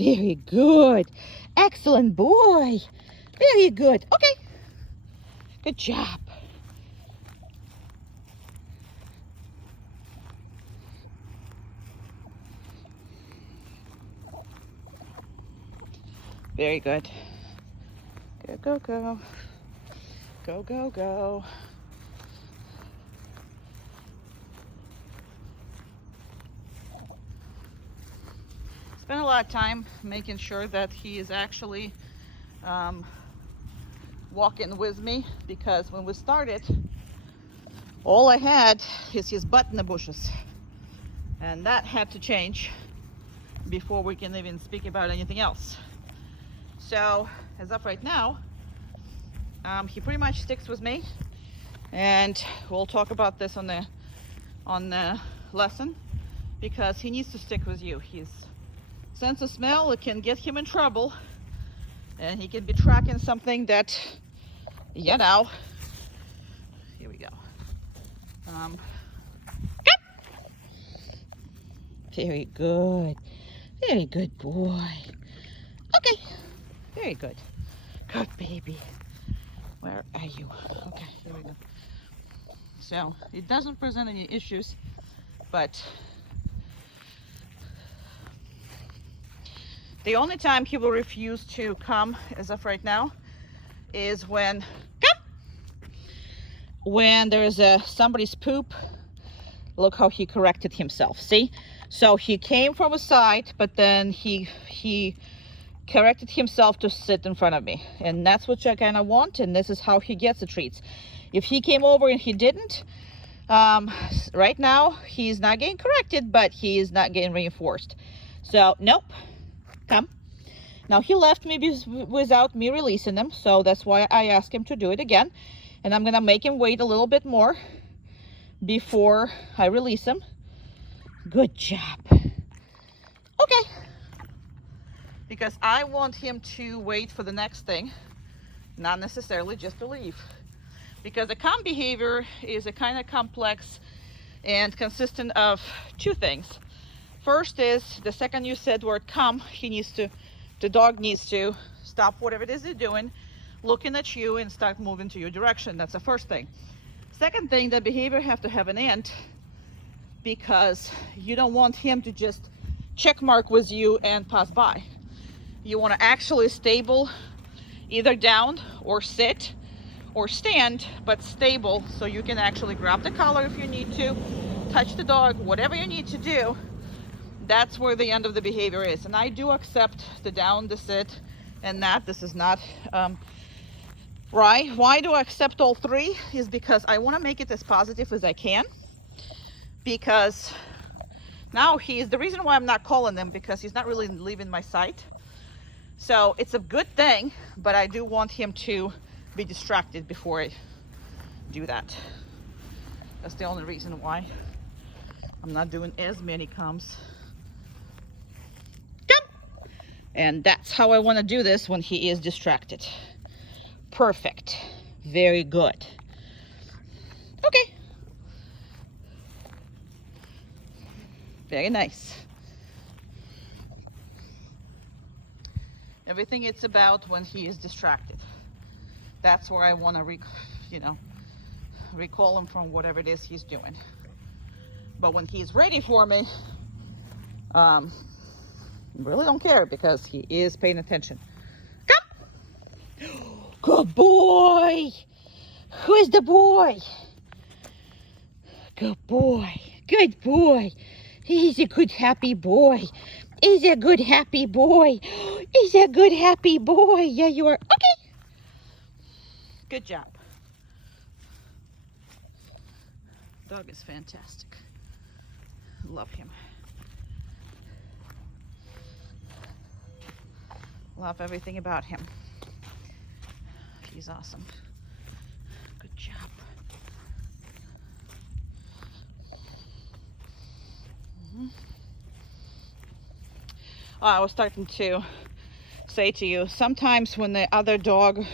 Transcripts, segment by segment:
Very good. Excellent boy. Very good. Okay. Good job. Very good. Go, go, go. Go, go, go. Spend a lot of time making sure that he is actually walking with me, because when we started, all I had is his butt in the bushes, and that had to change before we can even speak about anything else. So as of right now, he pretty much sticks with me, and we'll talk about this on the lesson, because he needs to stick with you. His sense of smell, it can get him in trouble, and he can be tracking something that, you know. Here we go. Very good. Very good boy. Okay. Very good. Good baby. Where are you? Okay, here we go. So it doesn't present any issues, but the only time he will refuse to come as of right now is when there's somebody's poop. Look how he corrected himself. See? So he came from a side, but then he corrected himself to sit in front of me, and that's what I kind of want, and this is how he gets the treats. If he came over and he didn't, right now he's not getting corrected, but he is not getting reinforced. So nope, come. Now he left me without me releasing him, so that's why I asked him to do it again, and I'm gonna make him wait a little bit more before I release him. Good job. Okay. Because I want him to wait for the next thing, not necessarily just to leave. Because the calm behavior is a kind of complex and consistent of two things. First is, the second you said word come, the dog needs to stop whatever it is they're doing, looking at you, and start moving to your direction. That's the first thing. Second thing, the behavior have to have an end, because you don't want him to just check mark with you and pass by. You want to actually stable, either down or sit or stand, but stable, so you can actually grab the collar if you need to, touch the dog, whatever you need to do. That's where the end of the behavior is. And I do accept the down, the sit, and that. This is not right. Why do I accept all three? Is because I want to make it as positive as I can, because now the reason why I'm not calling him, because he's not really leaving my sight. So it's a good thing, but I do want him to be distracted before I do that. That's the only reason why I'm not doing as many comes. Come! And that's how I want to do this when he is distracted. Perfect. Very good. Okay. Very nice. Everything it's about when he is distracted. That's where I want to, recall him from whatever it is he's doing. But when he's ready for me, really don't care, because he is paying attention. Come! Good boy! Who's the boy? Good boy. Good boy. He's a good, happy boy. He's a good, happy boy. He's a good, happy boy. Yeah, you are. Okay. Good job. Dog is fantastic. Love him. Love everything about him. He's awesome. Good job. I was starting to say to you, sometimes when the other dog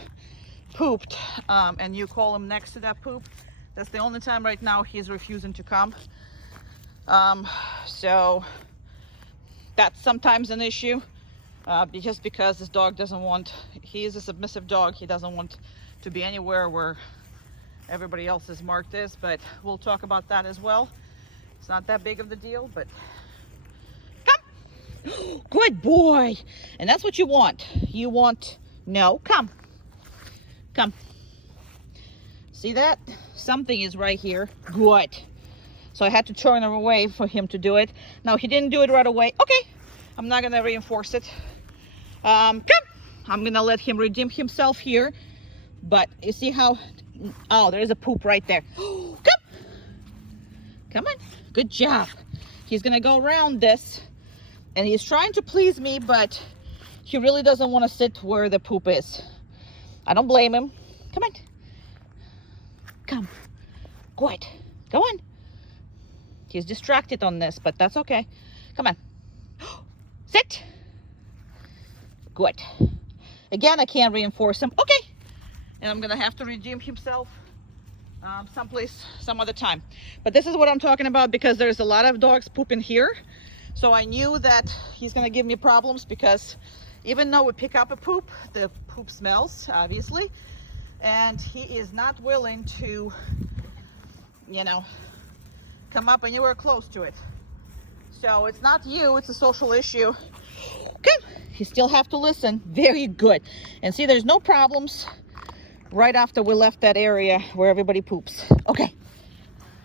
pooped and you call him next to that poop, that's the only time right now he's refusing to come. So that's sometimes an issue. just because this dog doesn't want, he is a submissive dog, he doesn't want to be anywhere where everybody else's marked is, but we'll talk about that as well. It's not that big of the deal, but come. Good boy. And that's what you want. You want, no, come. Come. See that? Something is right here. Good. So I had to turn him away for him to do it. Now, he didn't do it right away. Okay. I'm not going to reinforce it. Come. I'm going to let him redeem himself here. But you see how... Oh, there's a poop right there. Come. Come on. Good job. He's going to go around this. And he's trying to please me, but he really doesn't want to sit where the poop is. I don't blame him. Come on. Come. Good. Go on. He's distracted on this, but that's okay. Come on. Sit. Good. Again, I can't reinforce him. Okay. And I'm going to have to redeem himself someplace, some other time. But this is what I'm talking about, because there's a lot of dogs pooping here. So I knew that he's going to give me problems, because even though we pick up a poop, the poop smells, obviously. And he is not willing to, you know, come up anywhere close to it. So it's not you, it's a social issue. Good. You still have to listen. Very good. And see, there's no problems right after we left that area where everybody poops. Okay.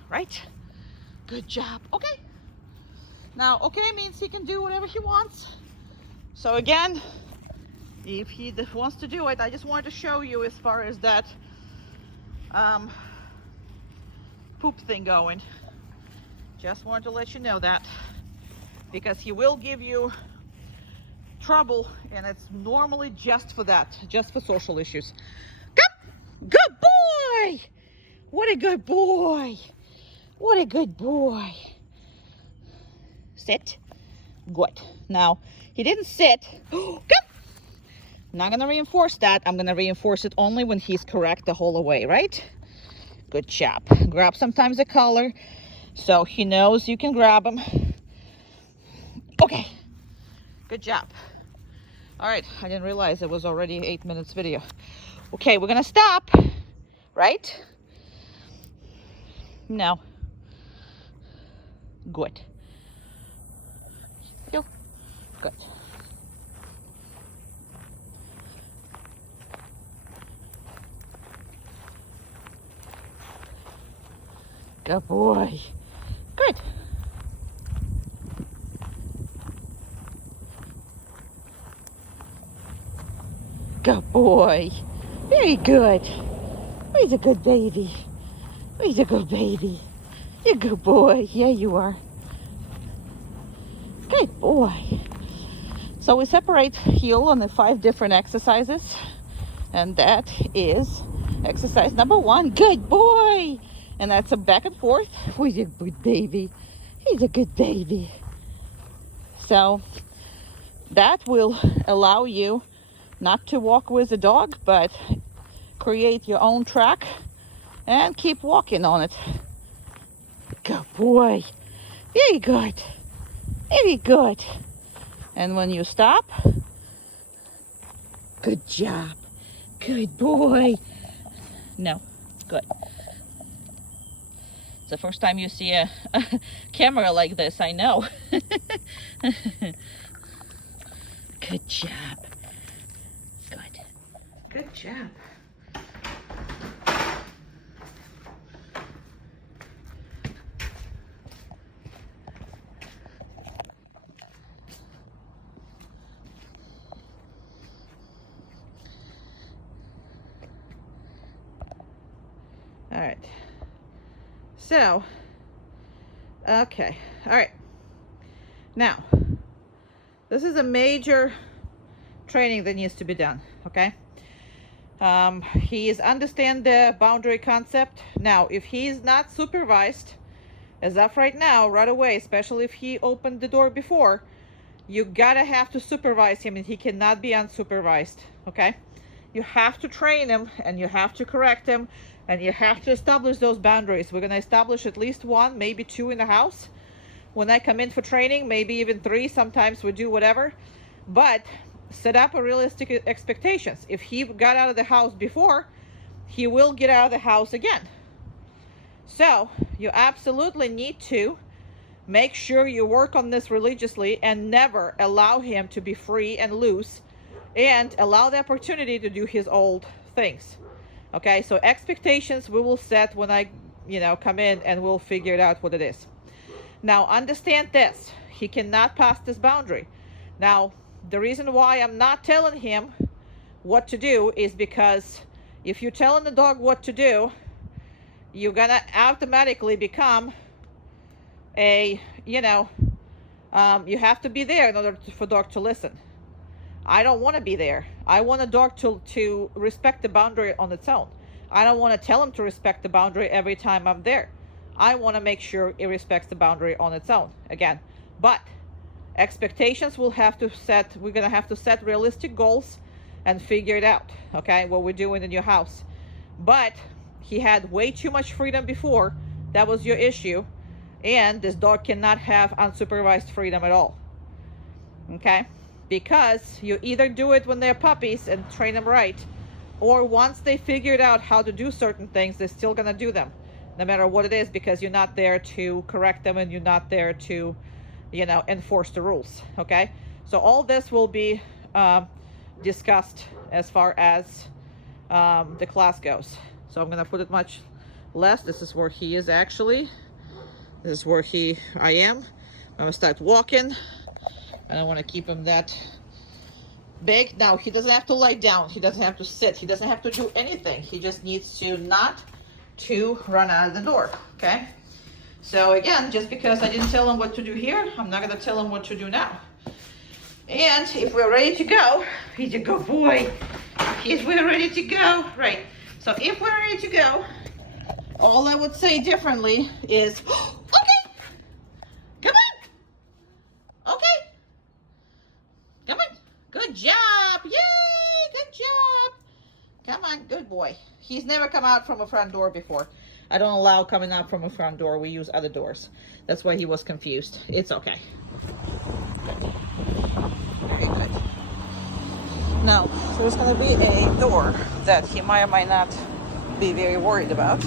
Right? Good job. Okay. Now, okay means he can do whatever he wants. So again, if he wants to do it, I just wanted to show you as far as that poop thing going. Just wanted to let you know that, because he will give you trouble, and it's normally just for that, just for social issues. Come! Good boy! What a good boy! What a good boy! Sit. Good. Now, he didn't sit. Come! Not gonna reinforce that. I'm gonna reinforce it only when he's correct the whole way, right? Good job. Grab sometimes a collar so he knows you can grab him. Okay. Good job. All right. I didn't realize it was already 8 minutes video. Okay, we're gonna stop, right? No. Good. Feel good. Good boy. Good. Good boy. Very good. He's a good baby. He's a good baby. You're a good boy. Yeah, you are. Good boy. So we separate heel on the 5 different exercises. And that is exercise number 1. Good boy. And that's a back and forth. He's a good baby. He's a good baby. So that will allow you not to walk with the dog, but create your own track and keep walking on it. Good boy. Very good. Very good. And when you stop, good job. Good boy. No, good. It's the first time you see a camera like this, I know. Good job. Good. Good job. All right. So, okay. All right. Now, this is a major training that needs to be done, okay? He is understand the boundary concept. Now, if he's not supervised, as of right now, right away, especially if he opened the door before, you gotta have to supervise him, and he cannot be unsupervised, okay? You have to train him, and you have to correct him, and you have to establish those boundaries. We're gonna establish at least 1, maybe 2 in the house. When I come in for training, maybe even 3. Sometimes we do whatever. But set up a realistic expectations. If he got out of the house before, he will get out of the house again. So you absolutely need to make sure you work on this religiously and never allow him to be free and loose, and allow the opportunity to do his old things. Okay, so expectations we will set when I, come in, and we'll figure it out what it is. Now understand this, he cannot pass this boundary. Now the reason why I'm not telling him what to do is because if you're telling the dog what to do, you're gonna automatically become a, you have to be there in order for dog to listen. I don't want to be there. I want a dog to respect the boundary on its own. I don't want to tell him to respect the boundary every time I'm there. I want to make sure it respects the boundary on its own again. But expectations we're going to have to set realistic goals and figure it out, okay, what we're doing in your house. But he had way too much freedom before. That was your issue. And this dog cannot have unsupervised freedom at all, okay? Because you either do it when they're puppies and train them right, or once they figured out how to do certain things, they're still gonna do them, no matter what it is, because you're not there to correct them and you're not there to, enforce the rules, okay? So all this will be discussed as far as the class goes. So I'm gonna put it much less. This is where he is actually. This is where I am. I'm gonna start walking. I don't want to keep him that big. Now he doesn't have to lie down. He doesn't have to sit. He doesn't have to do anything. He just needs to not to run out of the door. Okay. So again, just because I didn't tell him what to do here, I'm not gonna tell him what to do now. And if we're ready to go, he's a good boy. If we're ready to go, right? So if we're ready to go, all I would say differently is, okay, come on, okay, come on, good job, yay, good job, come on, good boy. He's never come out from a front door before. I don't allow coming out from a front door. We use other doors. That's why he was confused. It's okay. Good. Very good. Now, there's going to be a door that he might or might not be very worried about.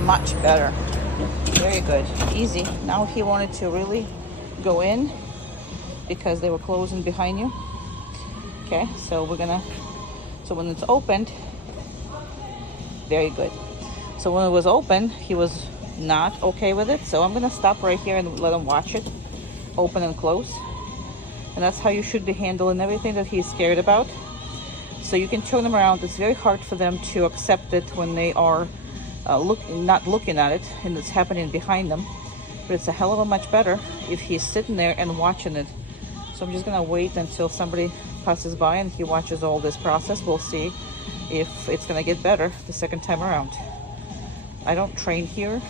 Much better. Very good. Easy. Now he wanted to really go in because they were closing behind you. Okay, so so when it's opened, very good. So when it was open, he was not okay with it. So I'm gonna stop right here and let him watch it open and close. And that's how you should be handling everything that he's scared about. So you can turn them around. It's very hard for them to accept it when they are not looking at it and it's happening behind them. But it's a hell of a much better if he's sitting there and watching it. So I'm just gonna wait until somebody passes by and he watches all this process. We'll see if it's gonna get better the second time around. I don't train here.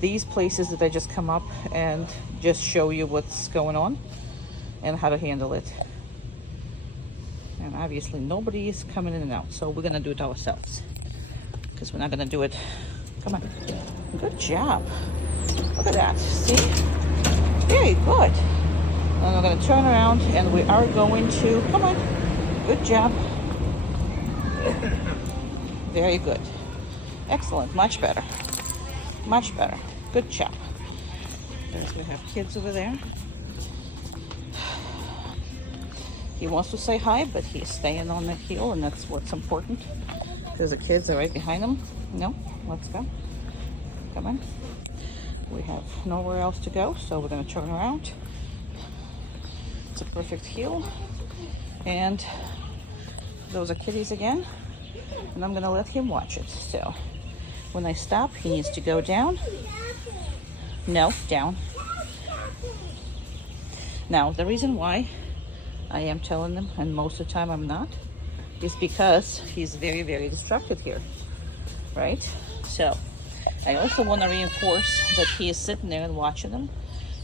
These places that I just come up and just show you what's going on and how to handle it. And obviously nobody is coming in and out, so we're gonna do it ourselves because we're not gonna do it. Come on, good job. Look at that, see? Very good. And we're gonna turn around and we are going to, come on, good job. Very good. Excellent, much better. Much better, good job. We have kids over there. He wants to say hi, but he's staying on the heel, and that's what's important. Because the kids are right behind him. No, let's go. Come on. We have nowhere else to go, so we're going to turn around. It's a perfect heel. And those are kitties again. And I'm going to let him watch it. So when I stop, he needs to go down. No, down. Now, the reason why I am telling them, and most of the time I'm not, is because he's very, very distracted here, right? So I also want to reinforce that he is sitting there and watching them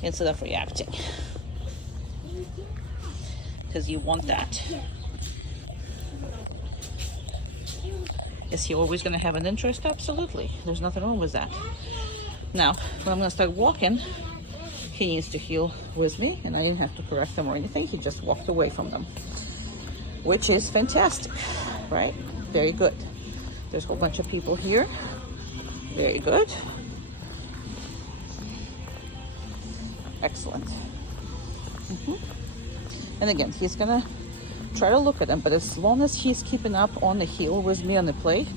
instead of reacting, because you want that. Is he always going to have an interest? Absolutely. There's nothing wrong with that. Now, when I'm going to start walking, he needs to heel with me, and I didn't have to correct him or anything. He just walked away from them, which is fantastic, right? Very good. There's a whole bunch of people here. Very good. Excellent. And again, he's gonna try to look at him, but as long as he's keeping up on the heel with me on the plate,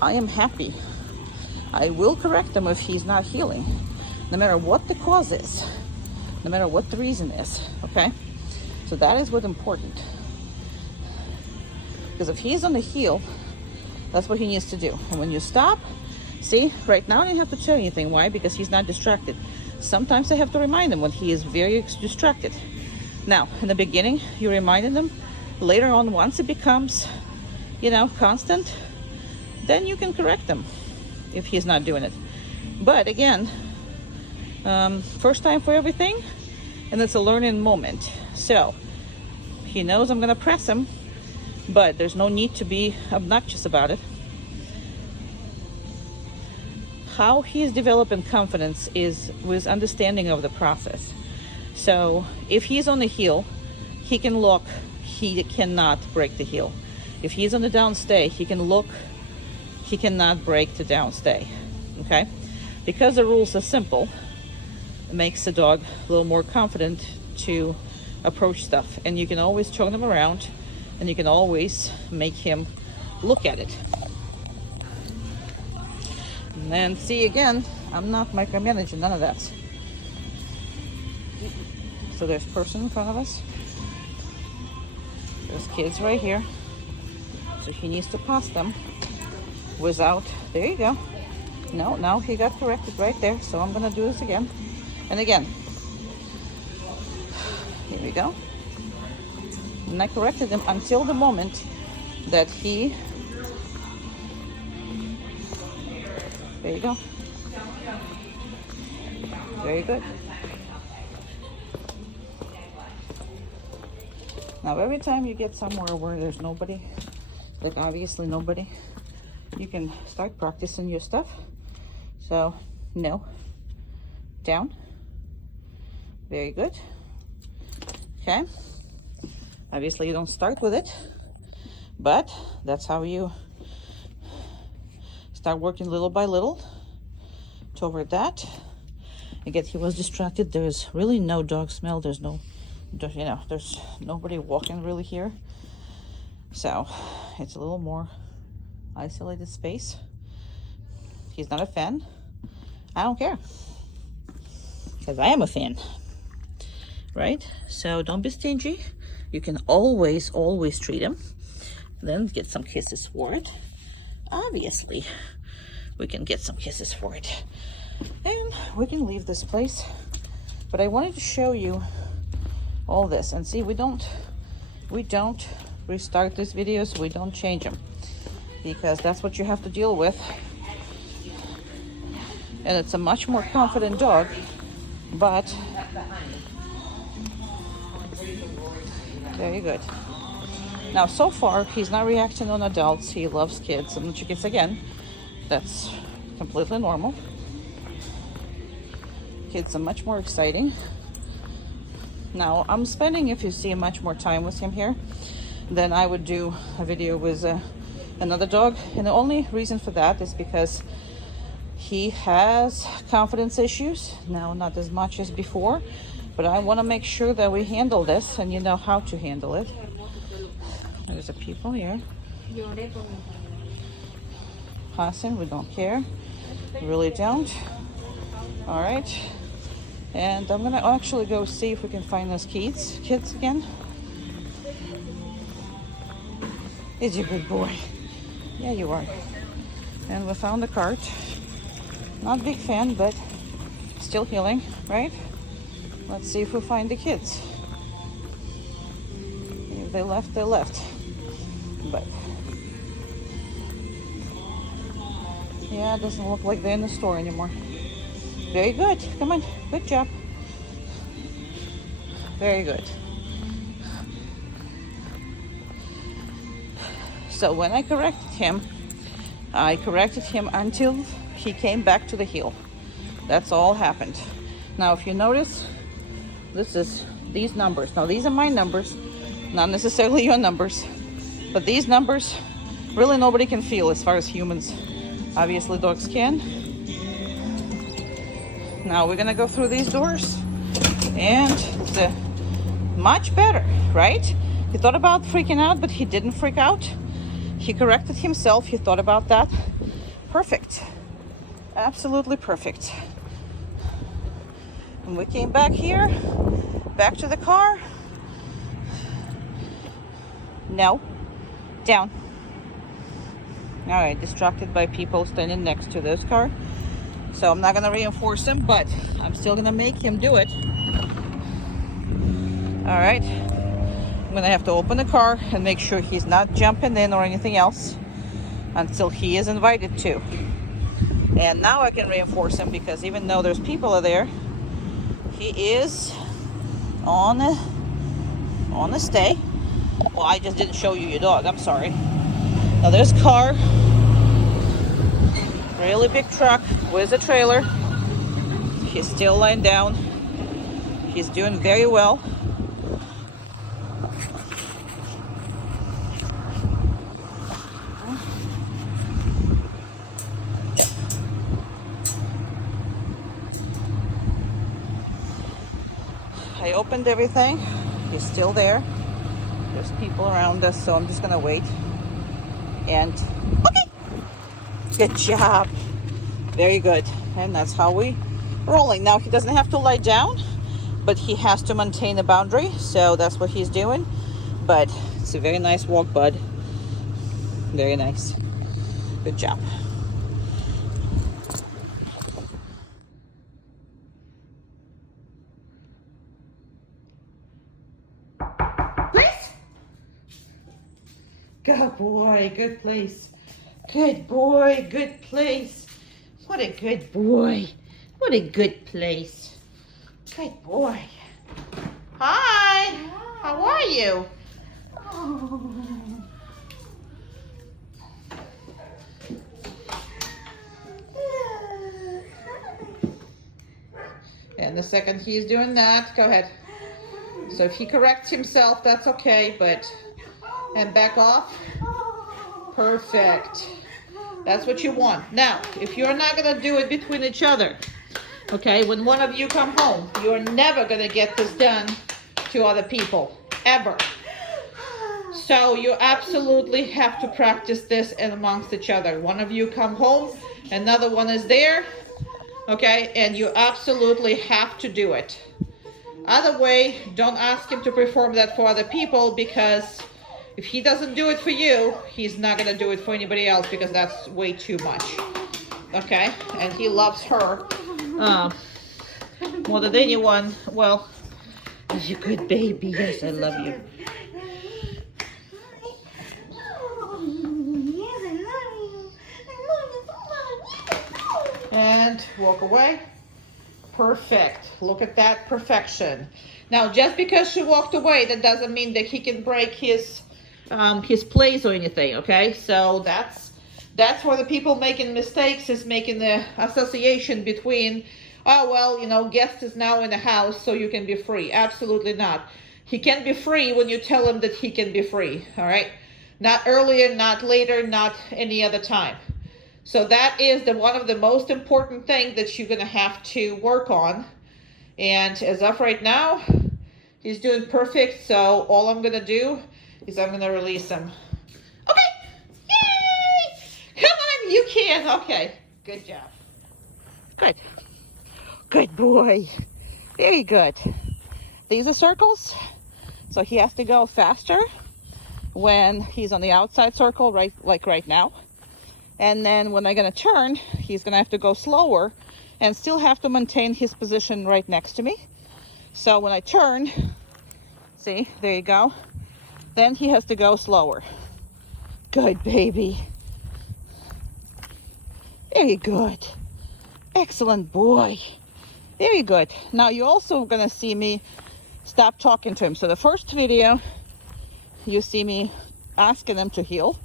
I am happy. I will correct him if he's not healing, no matter what the cause is, no matter what the reason is, okay? So that is what's important. Because if he's on the heel, that's what he needs to do. And when you stop, see, right now I didn't have to tell you anything. Why? Because he's not distracted. Sometimes I have to remind him when he is very distracted. Now, in the beginning, you reminded him. Later on, once it becomes, you know, constant, then you can correct him if he's not doing it. But again, first time for everything, and it's a learning moment. So he knows I'm gonna press him, but there's no need to be obnoxious about it. How he's developing confidence is with understanding of the process. So if he's on the heel, he can look, he cannot break the heel. If he's on the downstay, he can look, he cannot break the downstay, okay? Because the rules are simple, it makes the dog a little more confident to approach stuff. And you can always turn him around, and you can always make him look at it. And then see, again, I'm not micromanaging, none of that. So there's a person in front of us. There's kids right here. So he needs to pass them without, there you go. No, now he got corrected right there. So I'm gonna do this again and again. Here we go. And I corrected him until the moment that he, there you go. Very good. Now every time you get somewhere where there's nobody, like obviously nobody, you can start practicing your stuff. So, no, down, very good, okay. Obviously you don't start with it, but that's how you start working little by little toward that. Again, he was distracted. There's really no dog smell. There's no, you know, there's nobody walking really here. So it's a little more isolated space. He's not a fan. I don't care, because I am a fan, right? So don't be stingy. You can always treat him. Then get some kisses for it. Obviously, we can get some kisses for it. And we can leave this place. But I wanted to show you all this. And see, we don't restart these videos. We don't change them, because that's what you have to deal with. And it's a much more confident dog, but very good. Now, so far, he's not reacting on adults. He loves kids. And kids, again, that's completely normal. Kids are much more exciting. Now, I'm spending, if you see, much more time with him here than I would do a video with another dog. And the only reason for that is because he has confidence issues. Now, not as much as before, but I want to make sure that we handle this, and you know how to handle it. There's a people here. Passing, we don't care. Really don't. All right. And I'm gonna actually go see if we can find those kids again. Is you a good boy? Yeah, you are. And we found the cart. Not a big fan, but still healing, right? Let's see if we find the kids. If they left, they left. But yeah, it doesn't look like they're in the store anymore. Very good. Come on. Good job. Very good. So when I corrected him until he came back to the heel. That's all happened. Now, if you notice, this is these numbers. Now, these are my numbers, not necessarily your numbers, but these numbers, really nobody can feel as far as humans. Obviously, dogs can. Now, we're gonna go through these doors, and it's much better, right? He thought about freaking out, but he didn't freak out. He corrected himself. He thought about that. Perfect. Absolutely perfect. And we came back here, back to the car. No. Down. All right, distracted by people standing next to this car. So I'm not gonna reinforce him, but I'm still gonna make him do it. All right. I'm gonna have to open the car and make sure he's not jumping in or anything else until he is invited to. And now I can reinforce him, because even though there's people there, he is on a stay. Well, I just didn't show you your dog. I'm sorry. Now there's a car, really big truck with a trailer. He's still lying down. He's doing very well. I opened everything. He's still there. There's people around us, so I'm just gonna wait. And okay, good job, very good. And that's how we rolling. Now he doesn't have to lie down, but he has to maintain a boundary, so that's what he's doing. But it's a very nice walk, bud. Very nice. Good job. Good boy, good place. Good boy, good place. What a good boy. What a good place. Good boy. Hi. How are you? And the second he's doing that, go ahead. So if he corrects himself, that's okay, but and back off. Perfect. That's what you want. Now, if you're not gonna do it between each other, okay, when one of you come home, you're never gonna get this done to other people, ever. So you absolutely have to practice this and amongst each other. One of you come home, another one is there, okay, and you absolutely have to do it. Other way, don't ask him to perform that for other people, because if he doesn't do it for you, he's not gonna do it for anybody else, because that's way too much. Okay, and he loves her more than anyone. Well, you're a good baby. Yes, I love you. And walk away. Perfect. Look at that perfection. Now, just because she walked away, that doesn't mean that he can break his place or anything. Okay, so that's where the people making mistakes is making the association between, oh well, you know, guest is now in the house, so you can be free. Absolutely not. He can be free when you tell him that he can be free. All right, not earlier, not later, not any other time. So that is one of the most important things that you're gonna have to work on. And as of right now, he's doing perfect. So all I'm gonna do is I'm gonna release him. Okay, yay! Come on, you can. Okay, good job. Good, good boy. Very good. These are circles, so he has to go faster when he's on the outside circle, right, like right now. And then when I'm gonna turn, he's gonna have to go slower and still have to maintain his position right next to me. So when I turn, see, there you go. Then he has to go slower. Good baby. Very good. Excellent boy. Very good. Now you're also gonna see me stop talking to him. So the first video, you see me asking him to heel.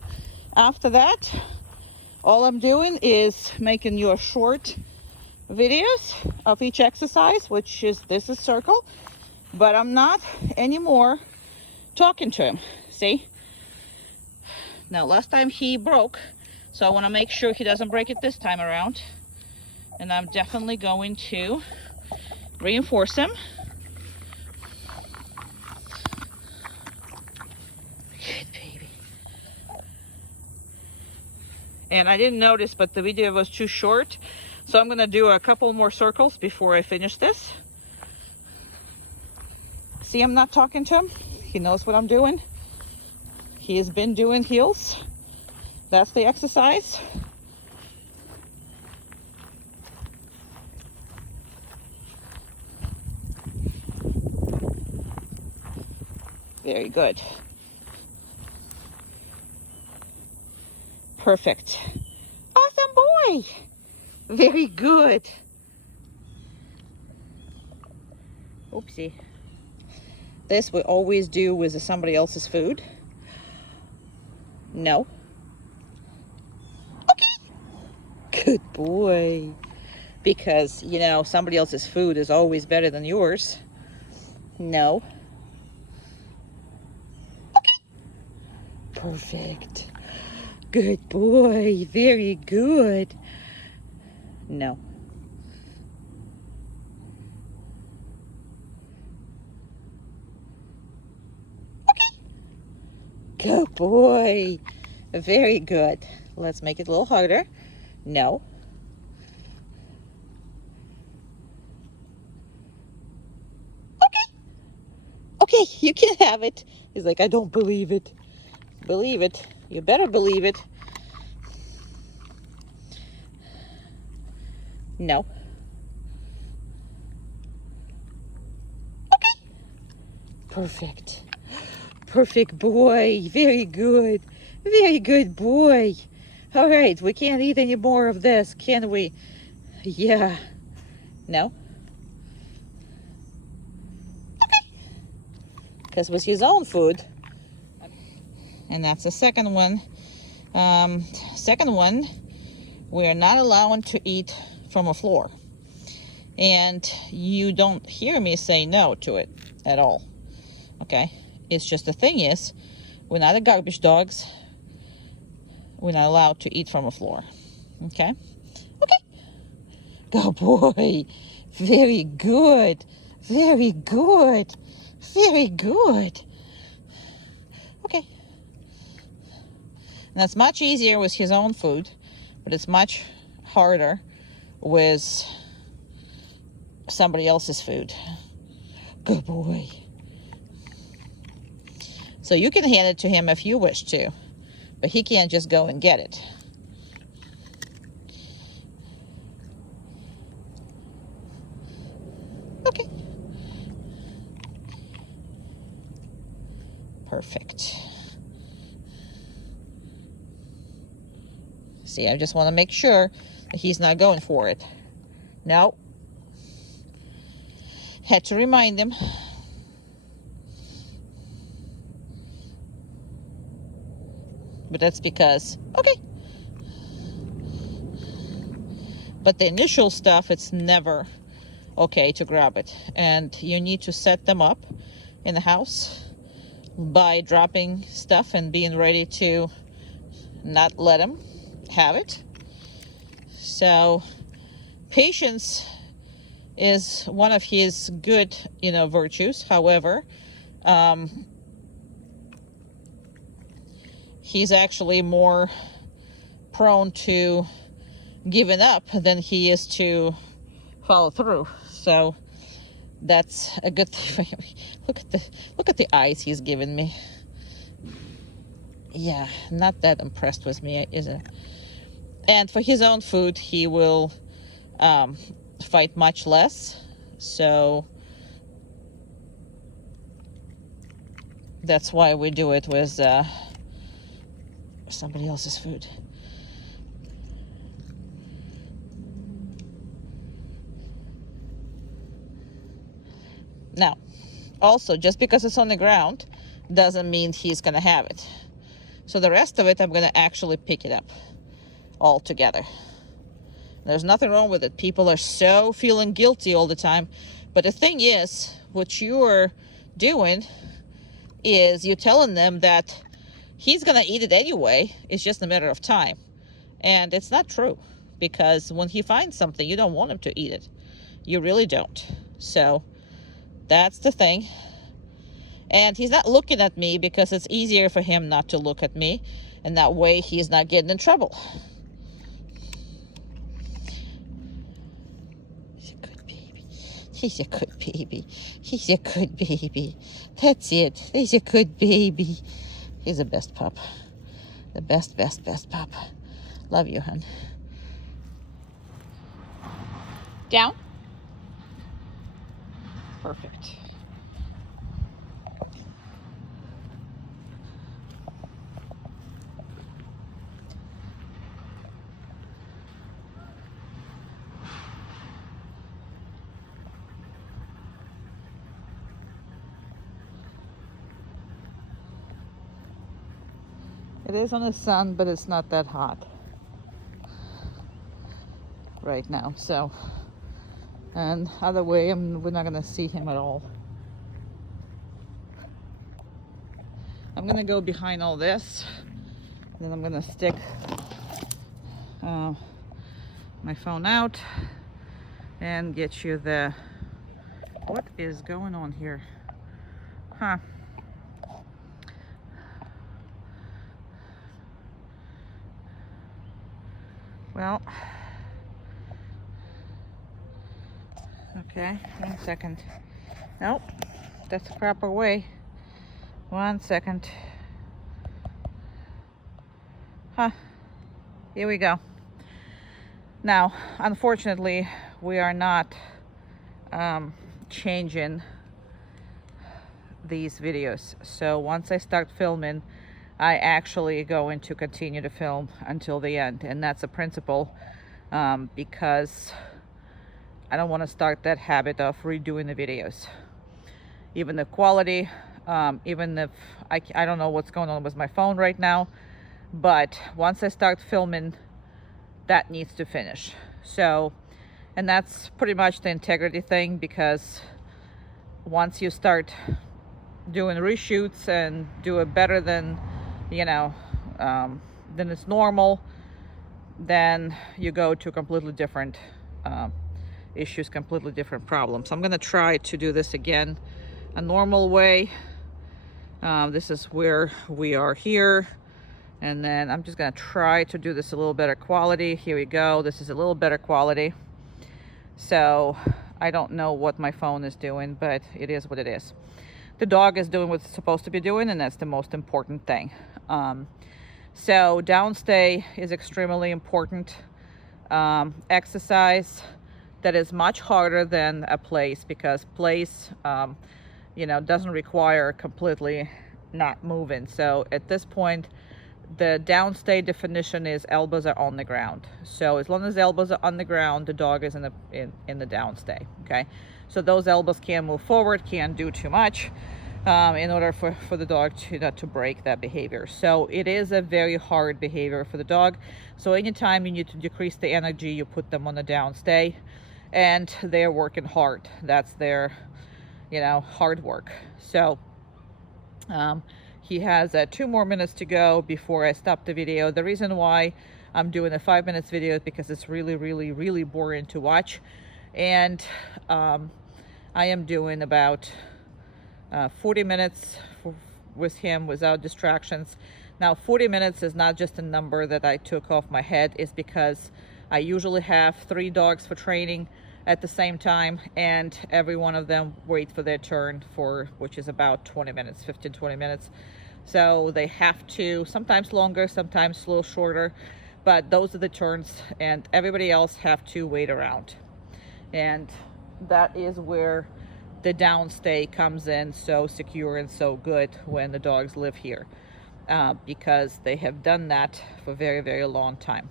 After that, all I'm doing is making you a short videos of each exercise, which is, this is circle, but I'm not anymore talking to him. See? Now, last time he broke, so I want to make sure he doesn't break it this time around. And I'm definitely going to reinforce him. Good baby. And I didn't notice, but the video was too short, so I'm going to do a couple more circles before I finish this. See, I'm not talking to him. He knows what I'm doing. He has been doing heels. That's the exercise. Very good. Perfect. Awesome boy. Very good. Oopsie. This we always do with somebody else's food. No. Okay. Good boy. Because, you know, somebody else's food is always better than yours. No. Okay. Perfect. Good boy. Very good. No. Okay. Good boy. Very good. Let's make it a little harder. No. Okay. Okay, you can have it. He's like, I don't believe it. Believe it. You better believe it. No. Okay. Perfect. Perfect boy. Very good. Very good boy. All right, we can't eat any more of this, can we? Yeah. No. Okay. Because with his own food. And that's the second one. Second one, we're not allowing to eat from a floor. And you don't hear me say no to it at all. Okay? It's just the thing is, we're not a garbage dogs. We're not allowed to eat from a floor. Okay? Okay. Good boy. Very good. Very good. Very good. Okay. And that's much easier with his own food, but it's much harder with somebody else's food. Good boy. So you can hand it to him if you wish to, but he can't just go and get it. Okay. Perfect. See, I just want to make sure that he's not going for it. No. Had to remind him. But that's because, okay. But the initial stuff, it's never okay to grab it. And you need to set them up in the house by dropping stuff and being ready to not let him have it. So patience is one of his good, virtues. However, he's actually more prone to giving up than he is to follow through. So that's a good thing. Look at the eyes he's giving me. Yeah, not that impressed with me, is it? And for his own food, he will fight much less. So that's why we do it with somebody else's food. Now, also, just because it's on the ground doesn't mean he's going to have it. So the rest of it, I'm going to actually pick it up all together. There's nothing wrong with it. People are so feeling guilty all the time. But the thing is, what you're doing is you're telling them that he's going to eat it anyway. It's just a matter of time. And it's not true, because when he finds something, you don't want him to eat it. You really don't. So that's the thing. And he's not looking at me because it's easier for him not to look at me. And that way he's not getting in trouble. He's a good baby. He's a good baby. He's a good baby. That's it. He's a good baby. He's the best pup. The best pup. Love you, hon. Down. Perfect. It is on the sun, but it's not that hot right now. So, and other way, we're not gonna see him at all. I'm gonna go behind all this. Then I'm gonna stick my phone out and get you the, what is going on here? Huh. Well, okay, 1 second. Nope, that's the proper way. 1 second. Huh, here we go. Now, unfortunately, we are not changing these videos. So once I start filming, I actually going to continue to film until the end, and that's a principle, because I don't want to start that habit of redoing the videos. Even the quality, even if I don't know what's going on with my phone right now, but once I start filming, that needs to finish. So, and that's pretty much the integrity thing, because once you start doing reshoots and do it better than, you know, then it's normal, then you go to completely different issues, completely different problems. I'm gonna try to do this again a normal way. This is where we are here, and then I'm just gonna try to do this a little better quality. Here we go. This is a little better quality. So I don't know what my phone is doing, but it is what it is. The dog is doing what it's supposed to be doing, and that's the most important thing. So downstay is extremely important. Exercise that is much harder than a place, because place, you know, doesn't require completely not moving. So at this point, the downstay definition is elbows are on the ground. So as long as elbows are on the ground, the dog is in the downstay. Okay, so those elbows can't move forward, can't do too much, in order for the dog to not to break that behavior. So it is a very hard behavior for the dog. So anytime you need to decrease the energy, you put them on the downstay, and they're working hard. That's their, you know, hard work. So he has 2 more minutes to go before I stop the video. The reason why I'm doing a 5 minutes video is because it's really boring to watch, and I am doing about 40 minutes with him without distractions. Now 40 minutes is not just a number that I took off my head. It's because I usually have 3 dogs for training at the same time, and every one of them wait for their turn, for which is about 20 minutes, 15-20 minutes. So they have to, sometimes longer, sometimes a little shorter, but those are the turns, and everybody else have to wait around. And that is where the downstay comes in so secure and so good when the dogs live here, because they have done that for a very long time.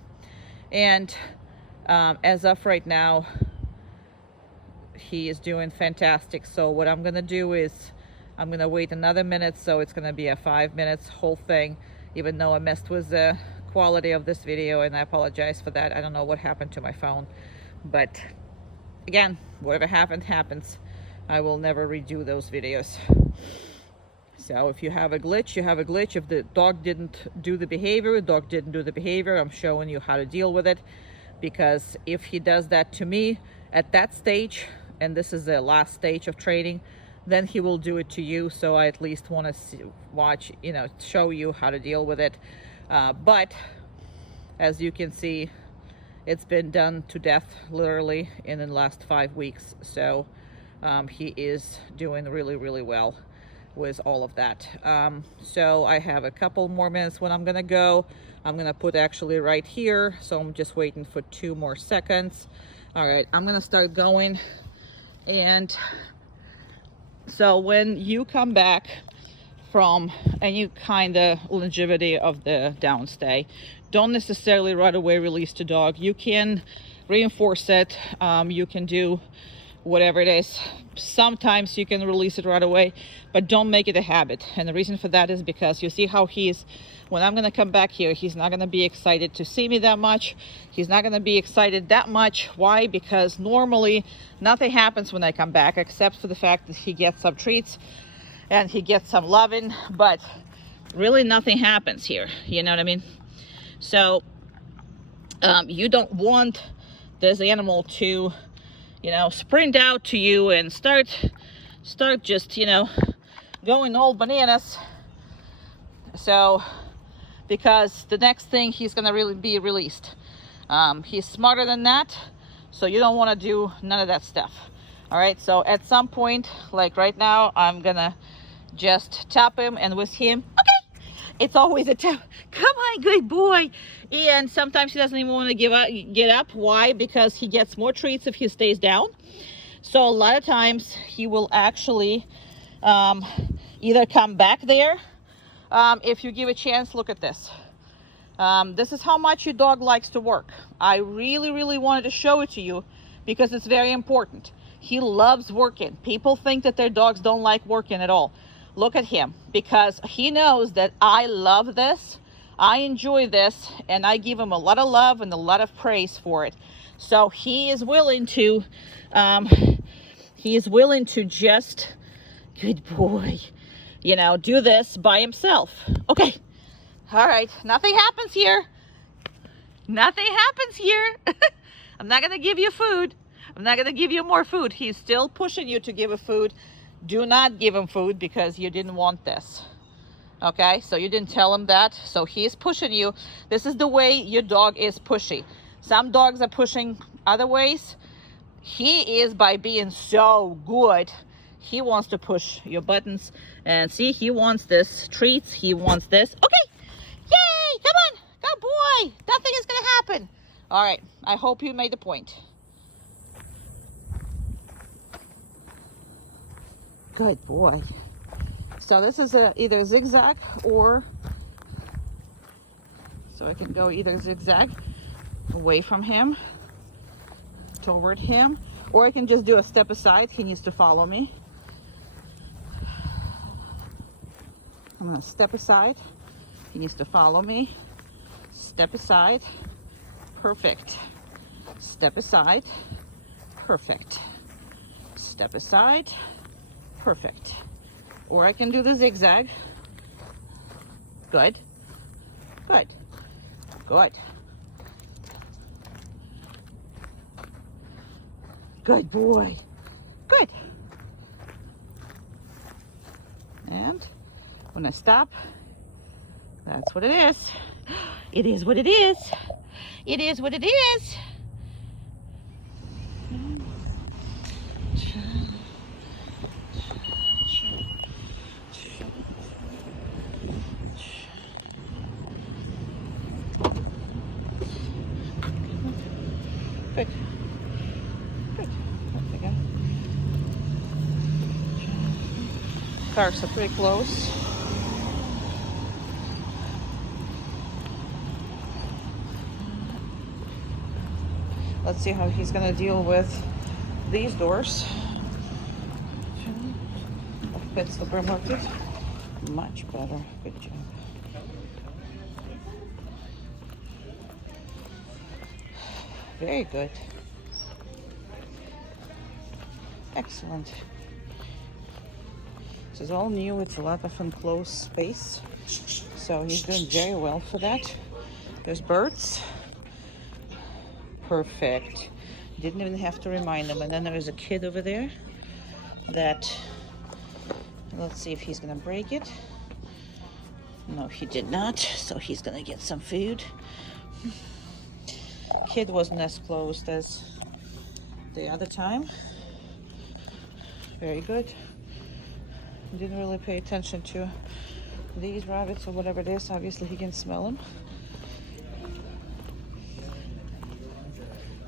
And as of right now, he is doing fantastic. So what I'm gonna do is I'm gonna wait another minute, so it's gonna be a 5 minutes whole thing, even though I messed with the quality of this video, and I apologize for that. I don't know what happened to my phone, but again, whatever happened happens. I will never redo those videos. So if you have a glitch, you have a glitch. If the dog didn't do the behavior, I'm showing you how to deal with it. Because if he does that to me at that stage, and this is the last stage of training, then he will do it to you. So I at least want to show you how to deal with it. But as you can see, it's been done to death literally in the last 5 weeks. So he is doing really, really well with all of that. So I have a couple more minutes when I'm gonna go. I'm gonna put actually right here, so I'm just waiting for 2 more seconds. All right, I'm gonna start going. And so when you come back from any kind of longevity of the downstay, don't necessarily right away release the dog. You can reinforce it. You can do whatever it is. Sometimes you can release it right away, but don't make it a habit. And the reason for that is because you see how when I'm going to come back here, he's not going to be excited to see me that much. He's not going to be excited that much. Why? Because normally nothing happens when I come back, except for the fact that he gets some treats and he gets some loving, but really nothing happens here. You know what I mean? So you don't want this animal to sprint out to you and start just, going all bananas. So, because the next thing he's gonna really be released. He's smarter than that, so you don't want to do none of that stuff. All right, so at some point, like right now, I'm gonna just tap him, and with him, okay, it's always a tap. Come on, good boy. And sometimes he doesn't even want to get up. Why? Because he gets more treats if he stays down. So a lot of times he will actually either come back there. If you give a chance, look at this. This is how much your dog likes to work. I really, really wanted to show it to you because it's very important. He loves working. People think that their dogs don't like working at all. Look at him, because he knows that I love this. I enjoy this, and I give him a lot of love and a lot of praise for it. So he is willing to just, good boy, do this by himself. Okay. All right. Nothing happens here. Nothing happens here. I'm not going to give you food. I'm not going to give you more food. He's still pushing you to give him food. Do not give him food because you didn't want this. Okay, so you didn't tell him that. So he's pushing you. This is the way your dog is pushy. Some dogs are pushing other ways. He is by being so good. He wants to push your buttons. And see, he wants this treats. He wants this. Okay, yay, come on, good boy. Nothing is gonna happen. All right, I hope you made the point. Good boy. So this is either zigzag or, so I can go either zigzag away from him, toward him, or I can just do a step aside. He needs to follow me. I'm gonna step aside. He needs to follow me. Step aside. Perfect. Step aside. Perfect. Step aside. Perfect. Or I can do the zigzag. Good. Good. Good. Good boy. Good. And when I stop, that's what it is. It is what it is. It is what it is. Good. Good. Okay. Cars are pretty close. Let's see how he's gonna deal with these doors. Pet supermarket. Much better. Good job. Very good. Excellent. This is all new. It's a lot of enclosed space. So he's doing very well for that. There's birds. Perfect. Didn't even have to remind him. And then there is a kid over there that, let's see if he's gonna break it. No, he did not. So he's gonna get some food. Kid wasn't as closed as the other time. Very good. Didn't really pay attention to these rabbits or whatever it is. Obviously he can smell them.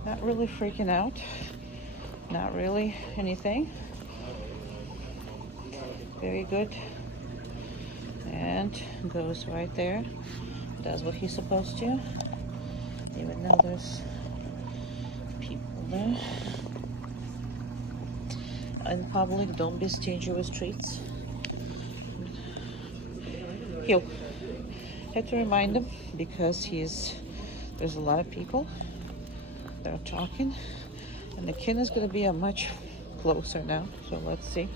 Not really freaking out. Not really anything. Very good. And goes right there. Does what he's supposed to. Even though there's people there. In public, don't be stingy with treats. Heel. Had to remind him because there's a lot of people that are talking, and the kid is going to be much closer now. So let's see.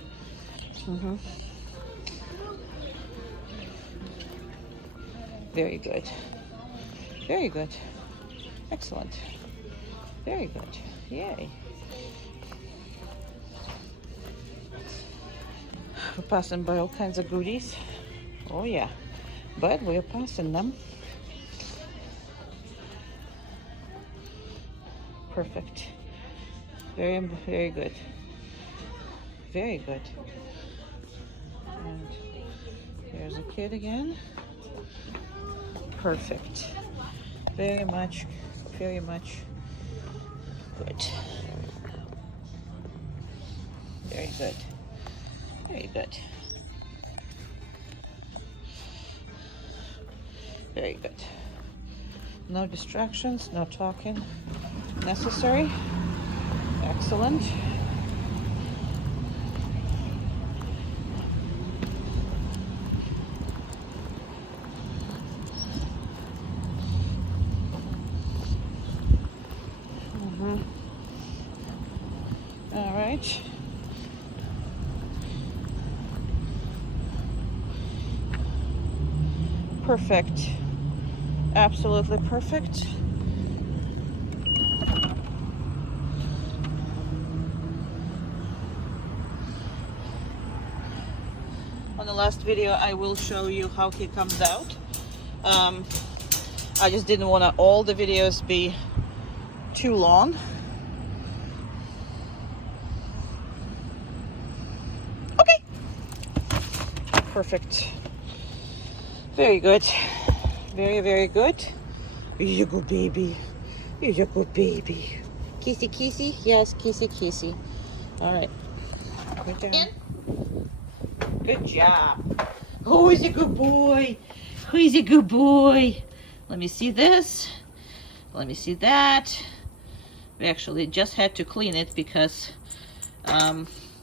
Very good. Very good. Excellent. Very good. Yay. We're passing by all kinds of goodies. Oh yeah, but we're passing them. Perfect. Very, very good. Very good. And there's a kid again. Perfect. Very much good. Very good. Very good. Very good. No distractions, no talking necessary. Excellent. All right. Perfect. Absolutely perfect. On the last video, I will show you how he comes out. I just didn't want all the videos be too long. Okay. Perfect. Very good. Very, very good. Here you go, baby. Here you go, baby. Kissy, kissy. Yes, kissy, kissy. All right. Good job. Good job. Oh, he's a good boy. Oh, he's a good boy. Let me see this. Let me see that. We actually just had to clean it because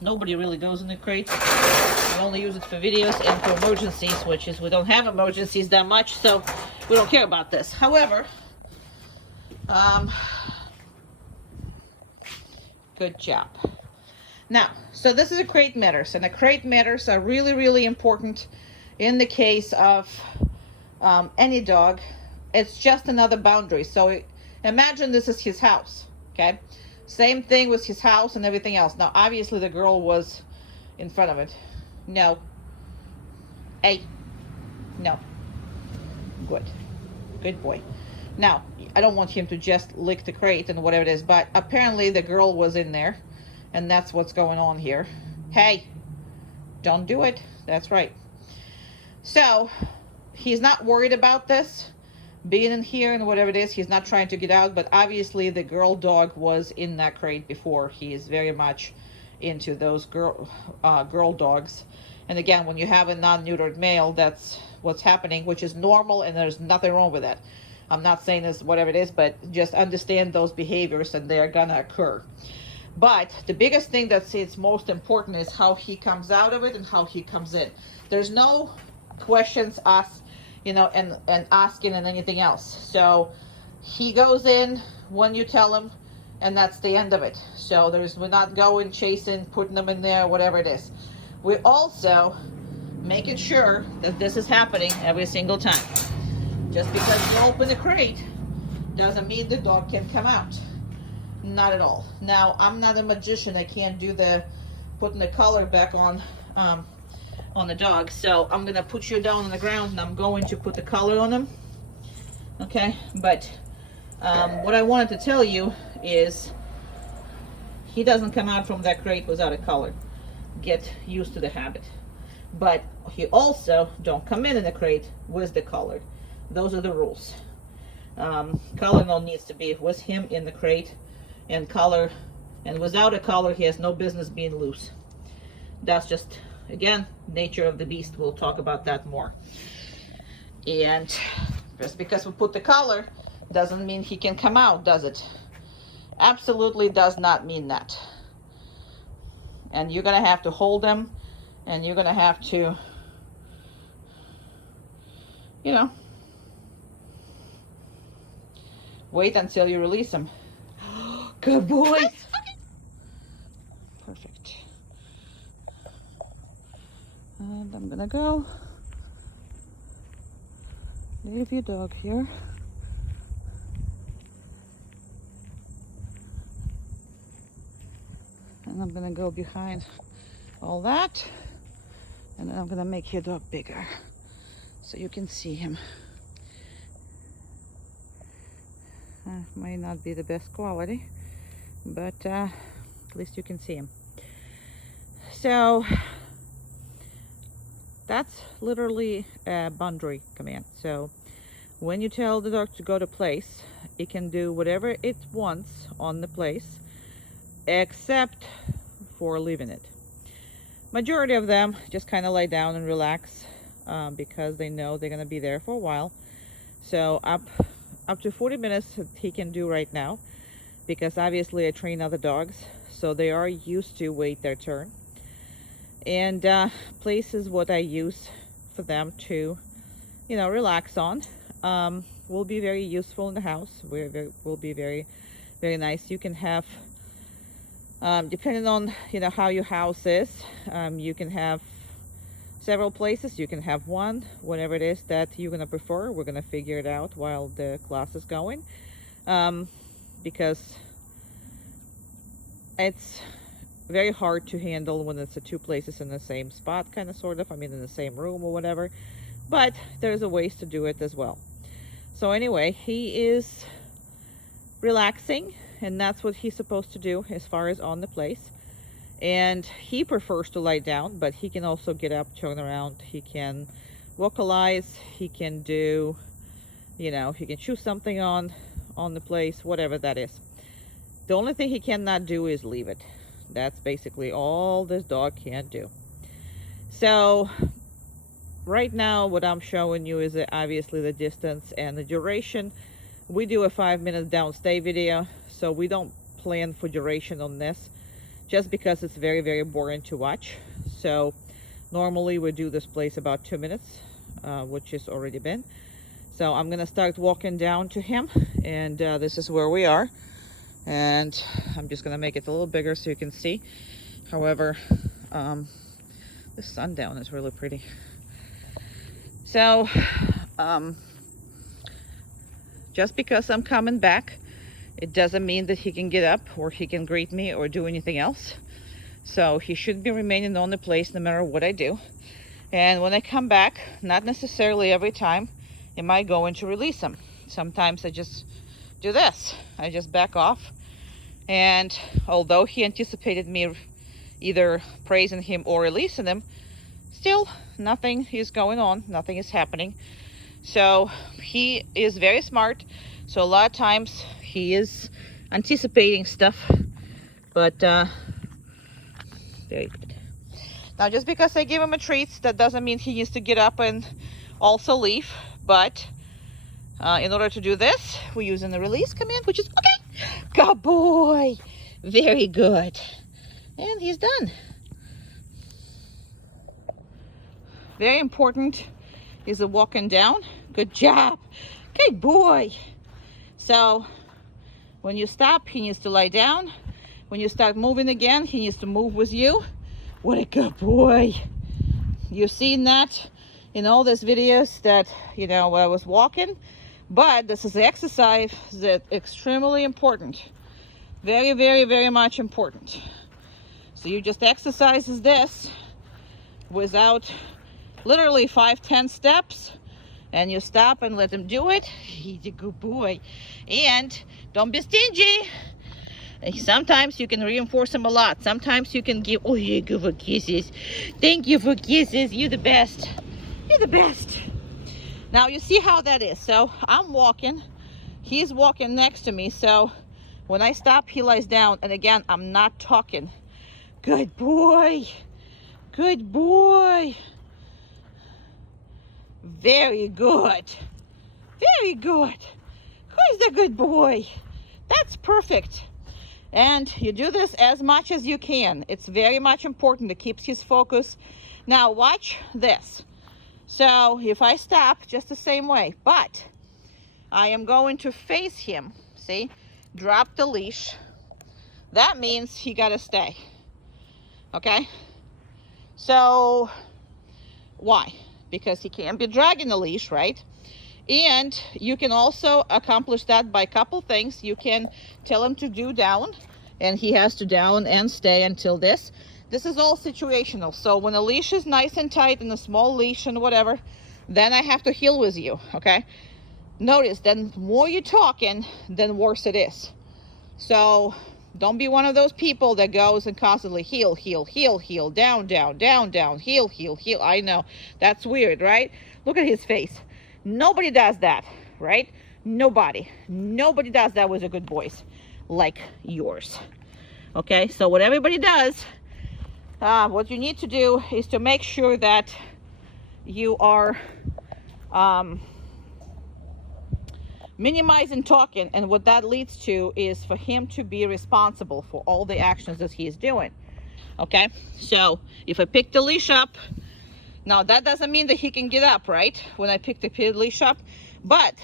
nobody really goes in the crate. We only use it for videos and for emergencies, which is we don't have emergencies that much, so we don't care about this. However, good job. Now, so this is a crate matters, and the crate matters are really, really important in the case of any dog. It's just another boundary. So imagine this is his house, okay? Same thing with his house and everything else. Now, obviously the girl was in front of it. No. Hey. No. Good. Good boy. Now, I don't want him to just lick the crate and whatever it is, but apparently the girl was in there, and that's what's going on here. Hey, don't do it. That's right. So, he's not worried about this being in here and whatever it is. He's not trying to get out, but obviously the girl dog was in that crate before. He is very much into those girl dogs. And again, when you have a non-neutered male, that's what's happening, which is normal, and there's nothing wrong with that. I'm not saying this whatever it is, but just understand those behaviors, and they're gonna occur. But the biggest thing that's most important is how he comes out of it and how he comes in. There's no questions asked, and asking and anything else. So he goes in when you tell him, and that's the end of it. So we're not going chasing, putting them in there, whatever it is. We're also making sure that this is happening every single time. Just because you open the crate doesn't mean the dog can come out. Not at all. Now, I'm not a magician. I can't do the putting the collar back on the dog. So I'm gonna put you down on the ground and I'm going to put the collar on him. Okay, but what I wanted to tell you is he doesn't come out from that crate without a collar. Get used to the habit. But he also don't come in the crate with the collar. Those are the rules. Collar no needs to be with him in the crate, and collar, and without a collar he has no business being loose. That's just, again, nature of the beast. We'll talk about that more. And just because we put the collar doesn't mean he can come out, does it? Absolutely does not mean that. And you're gonna have to hold him, and you're gonna have to, you know, wait until you release him. Good boy. Perfect. And I'm gonna go leave your dog here. And I'm gonna go behind all that, and then I'm gonna make your dog bigger so you can see him. Might not be the best quality, but at least you can see him. So that's literally a boundary command. So when you tell the dog to go to place, it can do whatever it wants on the place, except for leaving it. Majority of them just kind of lay down and relax because they know they're going to be there for a while. So up to 40 minutes he can do right now, because obviously I train other dogs, so they are used to wait their turn. And place is what I use for them to, you know, relax on. Will be very useful in the house. Will be very, very nice. You can have, depending on, you know, how your house is, you can have several places. You can have one, whatever it is that you're gonna prefer. We're gonna figure it out while the class is going, because it's very hard to handle when it's two places in the same spot, kind of, sort of, I mean in the same room or whatever, but there's a ways to do it as well. So anyway, he is relaxing, and that's what he's supposed to do as far as on the place. And he prefers to lie down, but he can also get up, turn around, he can vocalize, he can do, you know, he can chew something on the place, whatever that is. The only thing he cannot do is leave it. That's basically all this dog can do. So right now what I'm showing you is obviously the distance and the duration. We do a 5-minute downstay video, so we don't plan for duration on this, just because it's very, very boring to watch. So normally we do this place about 2 minutes, which has already been. So I'm gonna start walking down to him, and this is where we are. And I'm just gonna make it a little bigger so you can see. However, the sundown is really pretty. So just because I'm coming back, it doesn't mean that he can get up or he can greet me or do anything else. So he should be remaining on the place no matter what I do. And when I come back, not necessarily every time am I going to release him. Sometimes I just do this. I just back off. And although he anticipated me either praising him or releasing him, still nothing is going on. Nothing is happening. So he is very smart. So a lot of times he is anticipating stuff, but very good. Now, just because I give him a treat, that doesn't mean he needs to get up and also leave. But in order to do this, we're using the release command, which is okay. Good boy. Very good. And he's done. Very important is the walking down. Good job. Good boy. So When you stop, he needs to lie down. When you start moving again, he needs to move with you. What a good boy. You've seen that in all these videos that, you know, I was walking. But this is the exercise that's extremely important. Very, very, very much important. So you just exercises this without literally 5-10 steps, and you stop and let him do it. He's a good boy. And don't be stingy. Sometimes you can reinforce him a lot. Sometimes you can give, oh, you're good for kisses. Thank you for kisses. You're the best. You're the best. Now you see how that is. So I'm walking. He's walking next to me. So when I stop, he lies down. And again, I'm not talking. Good boy. Good boy. Very good. Very good. Who's the good boy? That's perfect. And you do this as much as you can. It's very much important. It keeps his focus. Now watch this. So if I stop, just the same way, but I am going to face him. See, drop the leash. That means he gotta stay. Okay? So why? Because he can't be dragging the leash, right? And you can also accomplish that by a couple things. You can tell him to do down, and he has to down and stay until this. This is all situational. So when a leash is nice and tight and a small leash and whatever, then I have to heel with you, okay? Notice, then the more you're talking, then worse it is. So don't be one of those people that goes and constantly heel, heel, heel, heel, down, down, down, down, heel, heel, heel. I know, that's weird, right? Look at his face. Nobody does that, right? Nobody does that with a good voice like yours. Okay, so what everybody does, what you need to do is to make sure that you are minimizing talking, and what that leads to is for him to be responsible for all the actions that he's doing. Okay, so if I pick the leash up, now that doesn't mean that he can get up, right? When I pick the leash up, but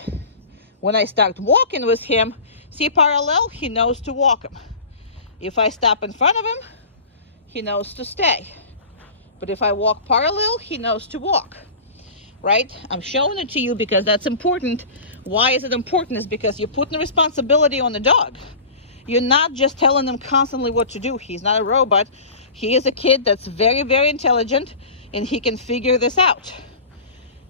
when I start walking with him, see parallel, he knows to walk him. If I stop in front of him, he knows to stay. But if I walk parallel, he knows to walk, right? I'm showing it to you because that's important. Why is it important? Is because you're putting the responsibility on the dog. You're not just telling him constantly what to do. He's not a robot. He is a kid that's very, very intelligent, and he can figure this out.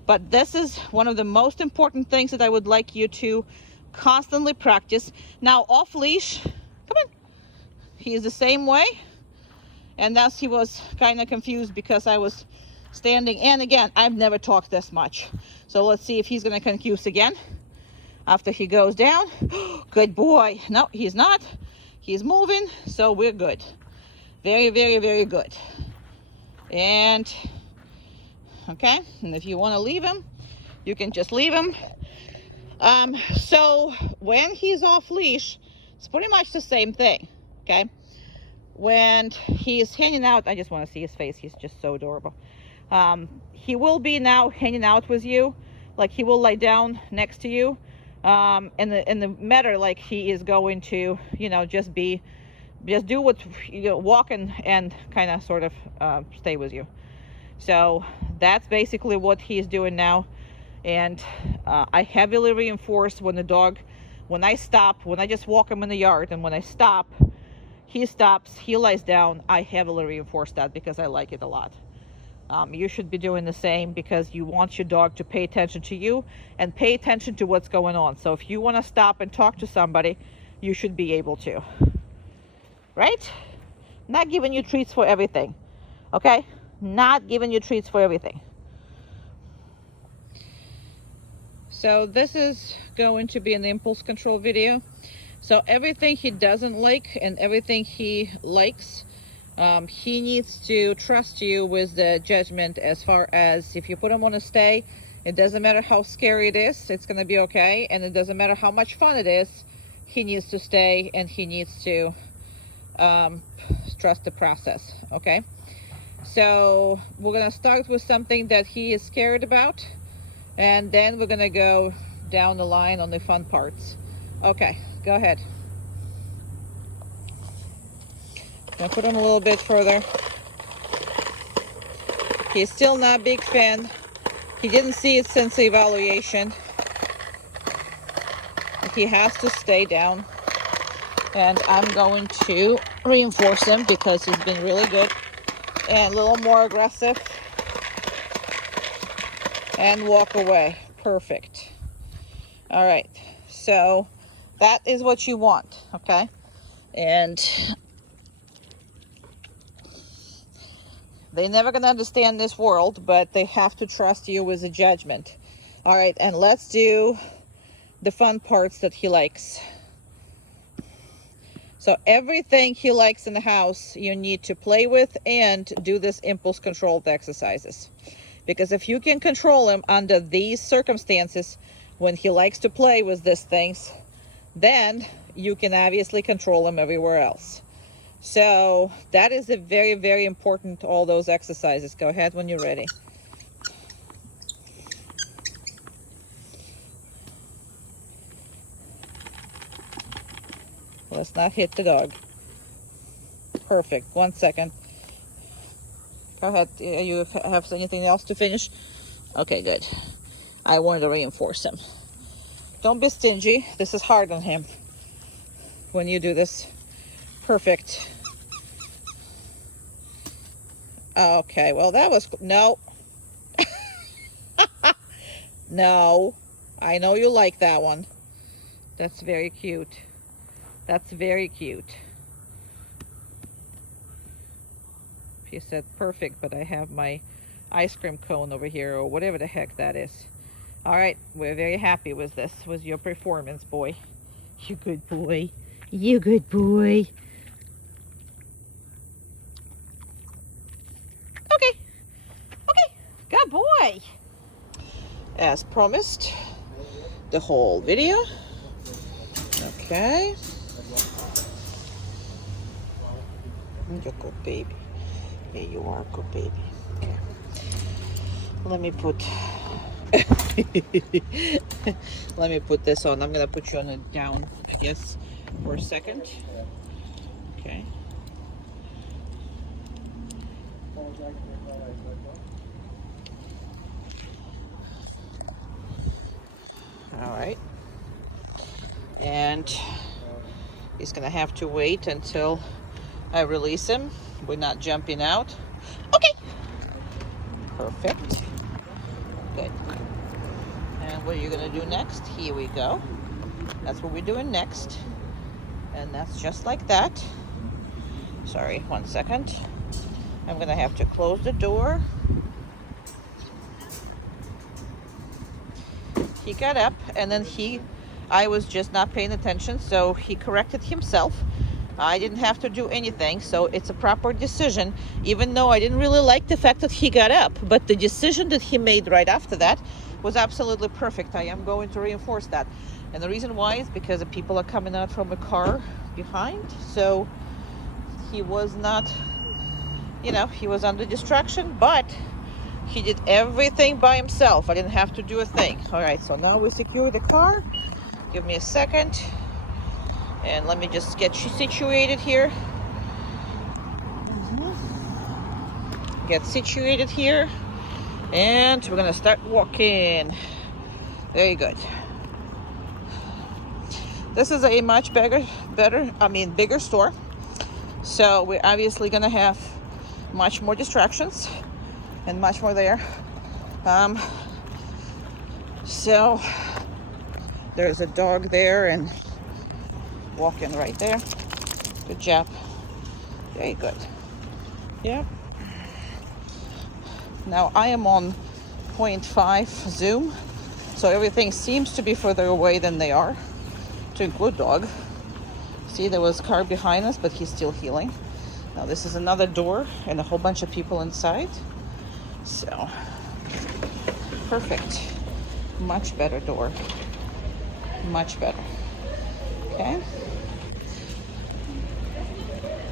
But this is one of the most important things that I would like you to constantly practice. Now, off leash, come on. He is the same way. And thus he was kind of confused because I was standing. And again, I've never talked this much. So let's see if he's going to confuse again after he goes down. Good boy. No, he's not. He's moving, so we're good. Very, very, very good. And okay, and if you want to leave him, you can just leave him. So when he's off leash, it's pretty much the same thing. Okay, when he's hanging out, I just want to see his face. He's just so adorable. He will be now hanging out with you, like he will lie down next to you, in the matter like he is going to, you know, just do what, you know, walk and kind of sort of stay with you. So that's basically what he's doing now. And I heavily reinforce when I stop, when I just walk him in the yard, and when I stop, he stops, he lies down, I heavily reinforce that because I like it a lot. You should be doing the same because you want your dog to pay attention to you and pay attention to what's going on. So if you want to stop and talk to somebody, you should be able to. Right? Not giving you treats for everything. Okay? Not giving you treats for everything. So this is going to be an impulse control video. So everything he doesn't like and everything he likes, he needs to trust you with the judgment as far as if you put him on a stay, it doesn't matter how scary it is, it's going to be okay. And it doesn't matter how much fun it is, he needs to stay and he needs to trust the process. Okay, so we're going to start with something that he is scared about, and then we're going to go down the line on the fun parts. Okay, go ahead. Gonna put him a little bit further. He's still not a big fan. He didn't see it since the evaluation. He has to stay down. And I'm going to reinforce him because he's been really good and a little more aggressive. And walk away. Perfect. All right. So that is what you want, okay? And they're never gonna understand this world, but they have to trust you with a judgment. All right, and let's do the fun parts that he likes. So everything he likes in the house, you need to play with and do this impulse controlled exercises. Because if you can control him under these circumstances, when he likes to play with these things, then you can obviously control him everywhere else. So that is a very, very important, all those exercises. Go ahead when you're ready. Let's not hit the dog. Perfect. 1 second. Go ahead. You have anything else to finish? Okay, good. I wanted to reinforce him. Don't be stingy. This is hard on him when you do this. Perfect. Okay, well that was, no. No. I know you like that one. That's very cute. That's very cute. He said perfect, but I have my ice cream cone over here, or whatever the heck that is. All right, we're very happy with this, with your performance, boy. You good boy. You good boy. Okay. Okay. Good boy. As promised, the whole video. Okay. You're a good baby. Here you are, good baby. Okay. Let me put let me put this on. I'm gonna put you on it down, I guess, for a second. Okay. All right. And he's gonna have to wait until I release him. We're not jumping out. Okay. Perfect. Good. And what are you gonna do next? Here we go. That's what we're doing next. And that's just like that. Sorry, 1 second. I'm gonna have to close the door. He got up and then I was just not paying attention, so he corrected himself. I didn't have to do anything, so it's a proper decision, even though I didn't really like the fact that he got up, but the decision that he made right after that was absolutely perfect. I am going to reinforce that. And the reason why is because the people are coming out from a car behind, so he was not, he was under distraction, but he did everything by himself. I didn't have to do a thing. All right, so now we secure the car. Give me a second. And let me just get you situated here. Get situated here. And we're gonna start walking. Very good. This is a much bigger store. So we're obviously gonna have much more distractions and much more there. So there's a dog there and walking right there. Good job. Very good. Yeah. Now I am on 0.5 zoom, so everything seems to be further away than they are, to include dog. See, there was a car behind us, but he's still healing. Now this is another door and a whole bunch of people inside. So, perfect. Much better door. Much better. Okay.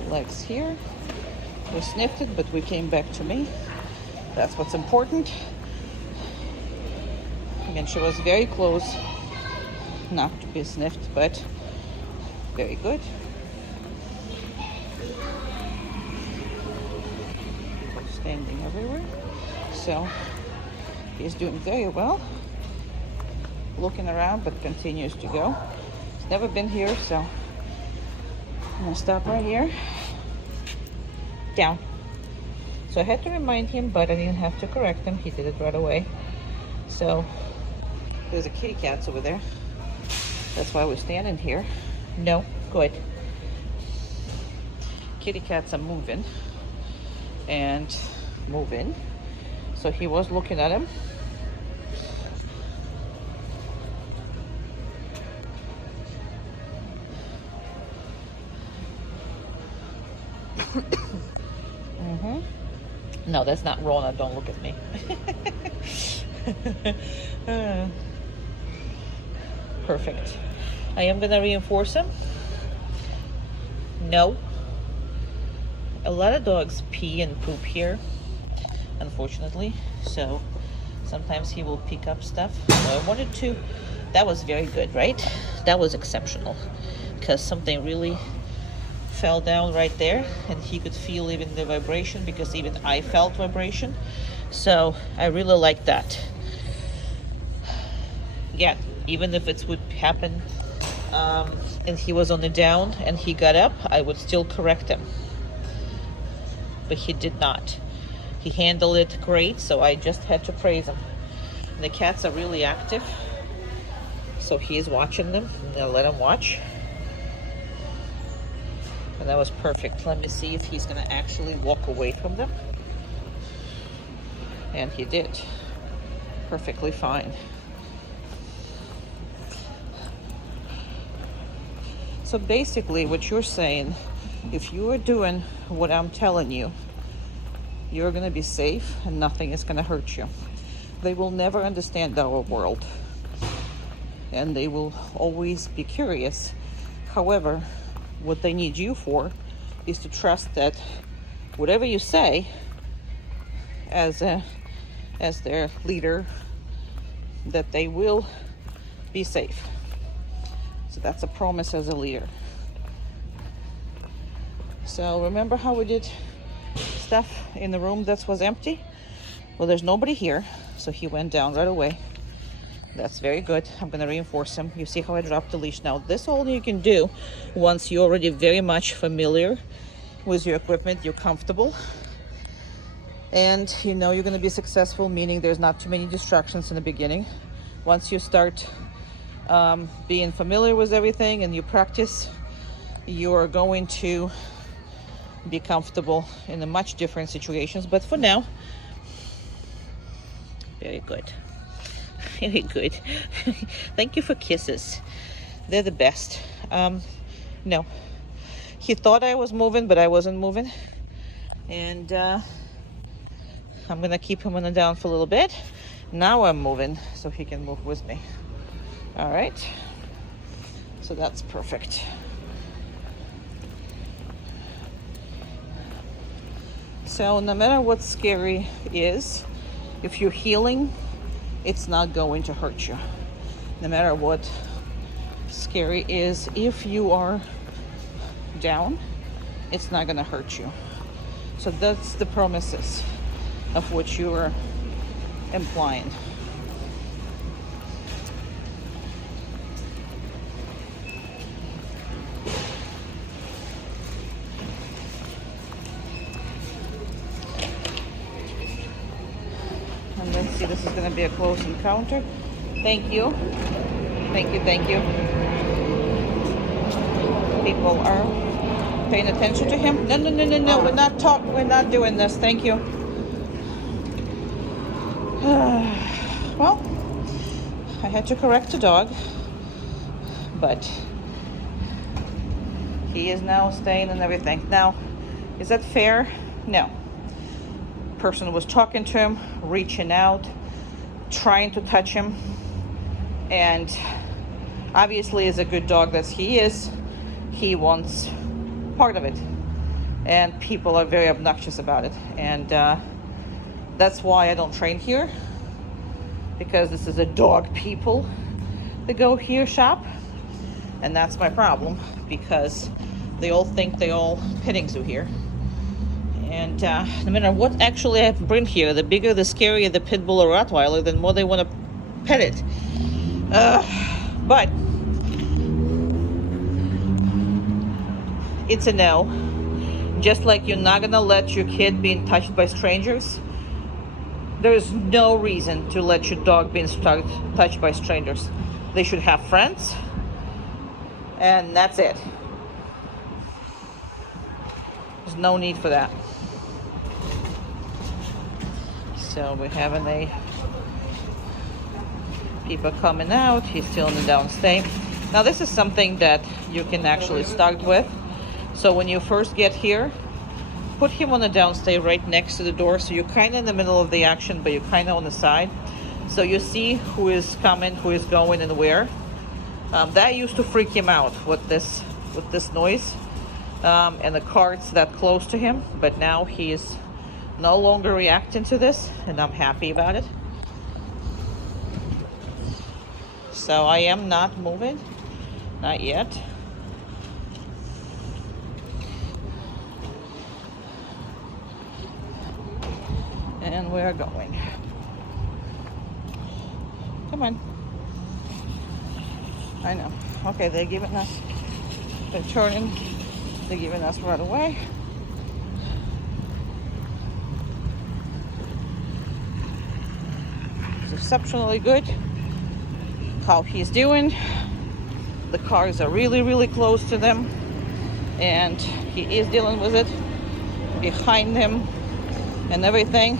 Legs here. We sniffed it, but we came back to me. That's what's important. Again, she was very close not to be sniffed, but very good. standing everywhere. So he's doing very well. Looking around, but continues to go. He's never been here, so I'm gonna stop right here. Down. So I had to remind him, but I didn't have to correct him. He did it right away. So there's a kitty cat over there. That's why we're standing here. No, good. Kitty cats are moving and moving. So he was looking at him. No, that's not Rona. Don't look at me. Perfect. I am gonna reinforce him. No. A lot of dogs pee and poop here, unfortunately. So sometimes he will pick up stuff. So I wanted to. That was very good, right? That was exceptional, because something really fell down right there, and he could feel even the vibration, because even I felt vibration. So I really like that. Yeah, even if it would happen and he was on the down and he got up, I would still correct him, but he did not. He handled it great, so I just had to praise him. And the cats are really active, so he is watching them. I'm gonna let him watch. And that was perfect. Let me see if he's gonna actually walk away from them. And he did. Perfectly fine. So basically what you're saying, if you are doing what I'm telling you, you're gonna be safe and nothing is gonna hurt you. They will never understand our world, and they will always be curious. However, what they need you for is to trust that whatever you say as their leader, that they will be safe. So that's a promise as a leader. So remember how we did stuff in the room that was empty? Well, there's nobody here, so he went down right away. That's very good. I'm going to reinforce him. You see how I dropped the leash. Now, this all you can do once you're already very much familiar with your equipment, you're comfortable, and you know you're going to be successful, meaning there's not too many distractions in the beginning. Once you start being familiar with everything and you practice, you're going to be comfortable in a much different situations. But for now, very good. Very good. Thank you for kisses. They're the best. No. He thought I was moving, but I wasn't moving. And I'm going to keep him on the down for a little bit. Now I'm moving, so he can move with me. All right. So that's perfect. So no matter what scary is, if you're healing, it's not going to hurt you. No matter what scary is, if you are down, it's not going to hurt you. So that's the promises of what you are implying. And let's see, this is going to be a close encounter. Thank you. Thank you, thank you. People are paying attention to him. No, no, no, no, no. We're not doing this. Thank you. Well, I had to correct the dog, but he is now staying and everything. Now, is that fair? No. Person was talking to him, reaching out, trying to touch him, and obviously as a good dog that he is, he wants part of it, and people are very obnoxious about it. And that's why I don't train here, because this is a dog people that go here shop, and that's my problem, because they all think they all petting zoo here. And no matter what actually I bring here, the bigger, the scarier the pit bull or Rottweiler, the more they want to pet it. But it's a no. Just like you're not gonna let your kid being touched by strangers, there is no reason to let your dog being touched by strangers. They should have friends, and that's it. There's no need for that. So we're having people coming out. He's still in the downstay. Now this is something that you can actually start with. So when you first get here, put him on the downstay right next to the door. So you're kind of in the middle of the action, but you're kind of on the side. So you see who is coming, who is going, and where. That used to freak him out with this noise and the carts that close to him. But now he is no longer reacting to this, and I'm happy about it. So I am not moving, not yet. And we're going. Come on. I know. Okay, they're giving us, they're turning, they're giving us right away. It's exceptionally good how he's doing. The cars are really, really close to them, and he is dealing with it behind him and everything.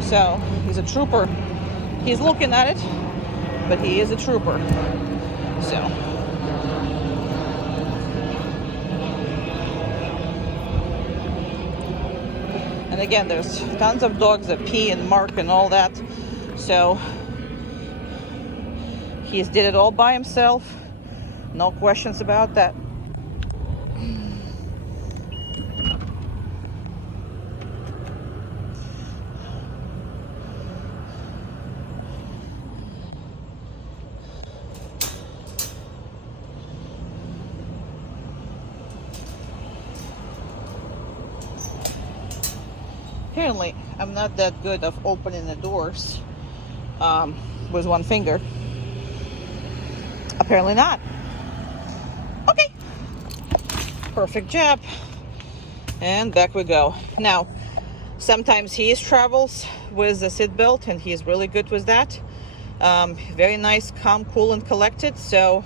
So he's a trooper. He's looking at it, but he is a trooper. So and again, there's tons of dogs that pee and mark and all that. So he's did it all by himself. No questions about that. Apparently, I'm not that good of opening the doors with one finger. Apparently not. Okay. Perfect job. And back we go. Now, sometimes he travels with a seat belt, and he's really good with that. Very nice, calm, cool, and collected. So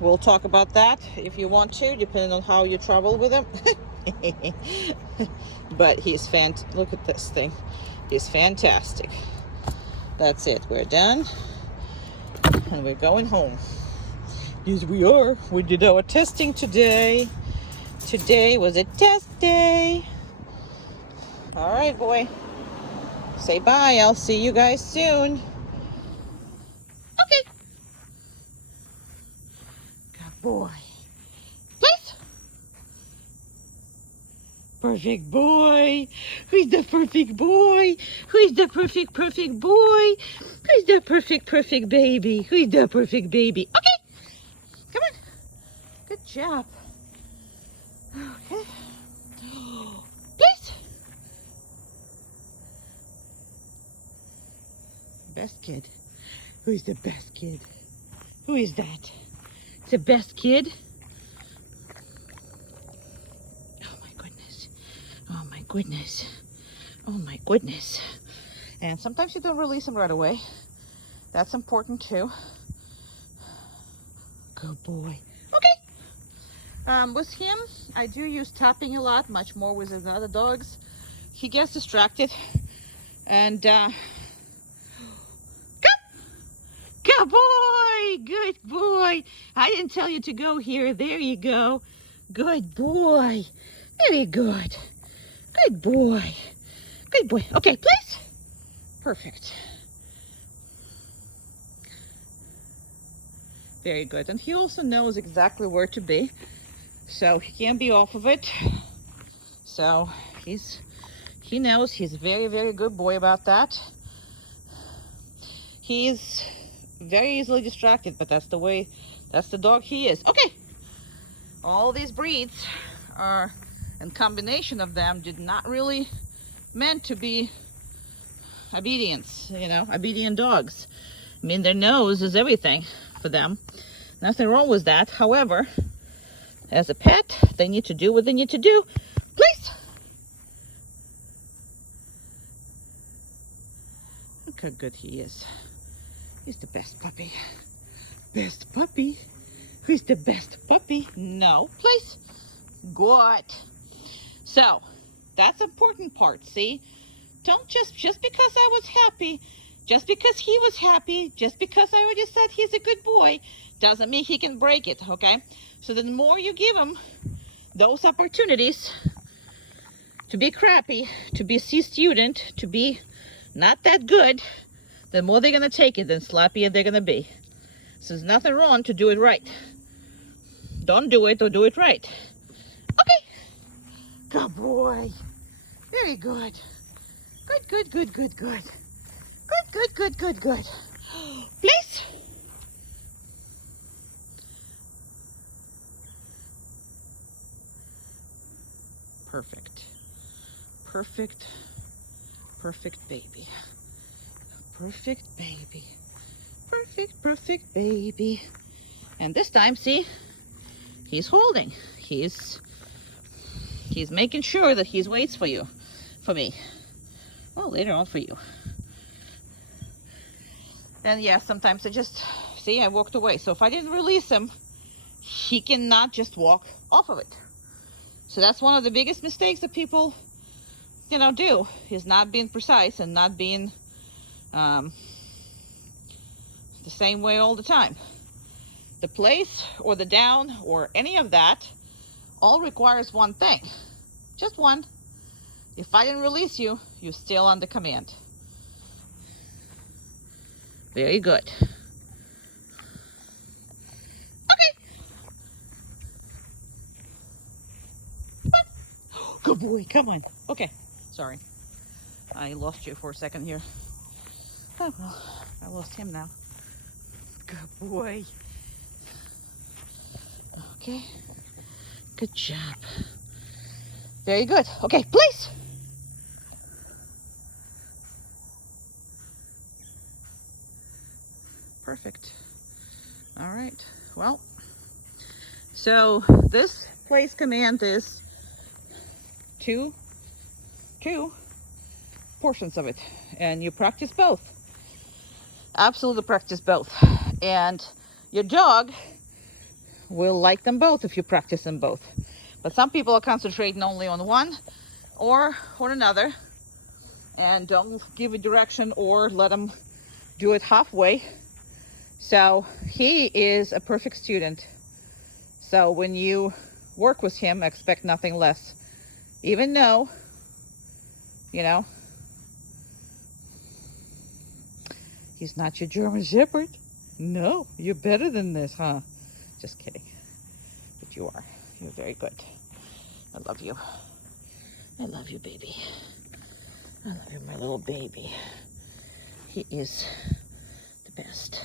we'll talk about that if you want to, depending on how you travel with him. But he's look at this thing. He's fantastic. That's it. We're done. And we're going home. Yes, we are. We did our testing today. Today was a test day. All right, boy. Say bye. I'll see you guys soon. Okay. Good boy. Please. Perfect boy. Who's the perfect boy? Who's the perfect boy? Who's the perfect baby? Who's the perfect baby? Okay. Come on. Good job. Okay. Please. Best kid. Who's the best kid? Who is that? The best kid? Oh my goodness. Oh my goodness. Oh my goodness. And sometimes you don't release them right away. That's important too. Good boy. Okay. With him, I do use tapping a lot, much more with his other dogs. He gets distracted, and Good boy. Good boy. I didn't tell you to go here. There you go. Good boy. Very good. Good boy. Good boy. Okay, please. Perfect. Very good. And he also knows exactly where to be, so he can't be off of it. So he knows. He's a very, very good boy about that. He's very easily distracted, but that's the dog he is. Okay. All these breeds are And combination of them did not really meant to be obedience, you know, obedient dogs. I mean, their nose is everything for them. Nothing wrong with that. However, as a pet, they need to do what they need to do. Please. Look how good he is. He's the best puppy. Best puppy. Who's the best puppy? No, please. Good. So, that's the important part, see? Don't just because I was happy, just because he was happy, just because I already said he's a good boy, doesn't mean he can break it, okay? So the more you give him those opportunities to be crappy, to be a C student, to be not that good, the more they're gonna take it, the slappier they're gonna be. So there's nothing wrong to do it right. Don't do it or do it right. Okay. Good boy. Very good. Good, good, good, good, good. Good, good, good, good, good. Please. Perfect. Perfect. Perfect baby. Perfect baby. Perfect, perfect baby. And this time, see, he's holding. He's making sure that he waits for you, for me. Well, later on for you. And yeah, sometimes I walked away. So if I didn't release him, he cannot just walk off of it. So that's one of the biggest mistakes that people, you know, do, is not being precise and not being the same way all the time. The place or the down or any of that all requires one thing. Just one. If I didn't release you, you're still under command. Very good. Okay. Good boy, come on. Okay, sorry. I lost you for a second here. Oh well, I lost him now. Good boy. Okay, good job. Very good. Okay, please. Perfect. All right, well, so this place command is two portions of it, and you practice both. Absolutely practice both. And your dog will like them both if you practice them both. But some people are concentrating only on one or on another and don't give a direction or let them do it halfway. So he is a perfect student. So when you work with him, expect nothing less. Even though, you know, he's not your German Shepherd. No, you're better than this, huh? Just kidding. But you are. You're very good. I love you. I love you, baby. I love you, my little baby. He is the best.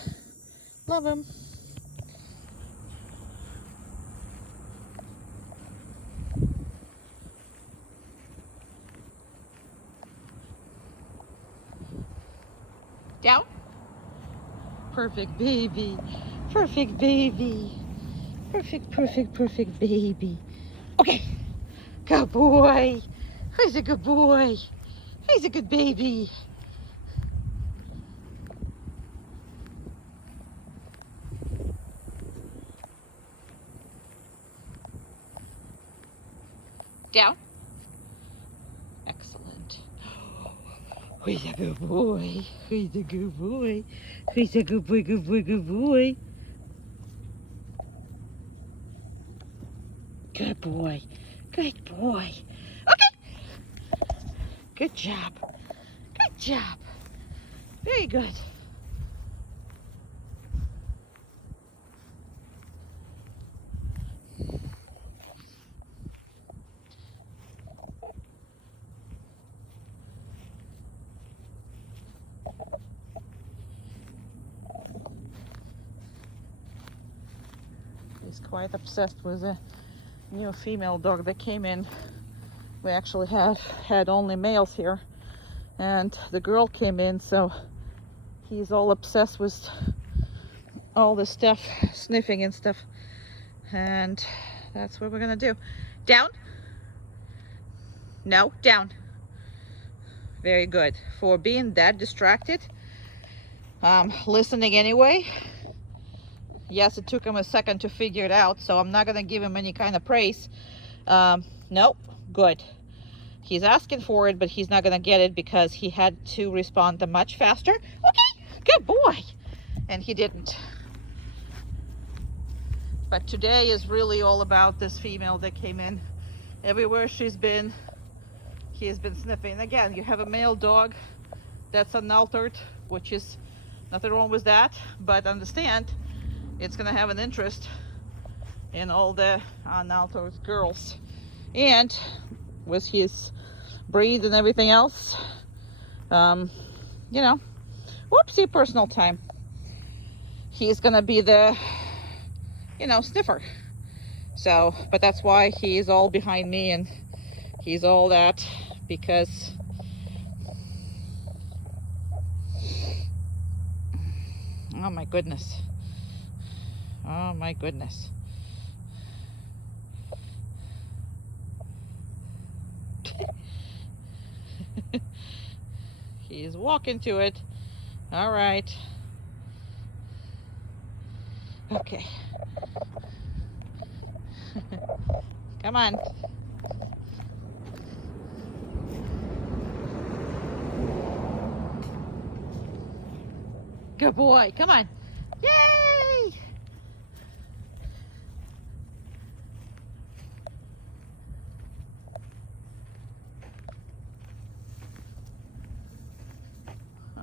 Love him. Down. Perfect baby. Perfect baby. Perfect, perfect, perfect baby. Okay. Good boy. He's a good boy. He's a good baby. Down. Excellent. He's a good boy. He's a good boy. He's a good boy, good boy, good boy. Good boy. Good boy. Okay. Good job. Good job. Very good. He's quite obsessed with a new female dog that came in We actually have had only males here, and the girl came in, so he's all obsessed with all this stuff, sniffing and stuff, and that's what we're gonna do. Down. No, down. Very good. For being that distracted, listening anyway. Yes, it took him a second to figure it out, so I'm not gonna give him any kind of praise. Nope, good. He's asking for it, but he's not gonna get it because he had to respond much faster. Okay, good boy. And he didn't. But today is really all about this female that came in. Everywhere she's been, he has been sniffing. Again, you have a male dog that's unaltered, which is nothing wrong with that, but understand it's gonna have an interest in all the unaltered girls. And with his breed and everything else, you know, whoopsie, personal time. He's gonna be the, you know, sniffer. So, but that's why he's all behind me and he's all that, because oh my goodness. Oh my goodness. He's walking to it. All right. Okay. Come on. Good boy. Come on. Yay!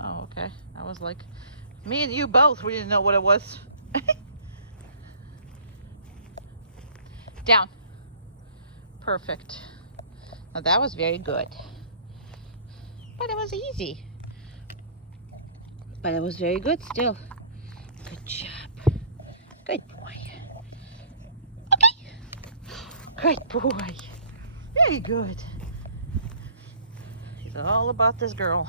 Oh, okay. I was like, me and you both, we didn't know what it was. Down. Perfect. Now that was very good. But it was easy. But it was very good still. Good job. Good boy. Okay. Good boy. Very good. He's all about this girl.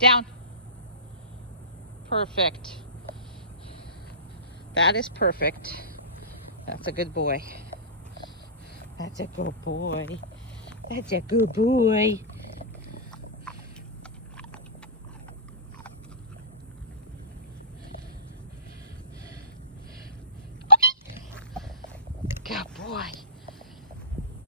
Down. Perfect. That is perfect. That's a good boy. That's a good boy. That's a good boy. Okay. Good boy.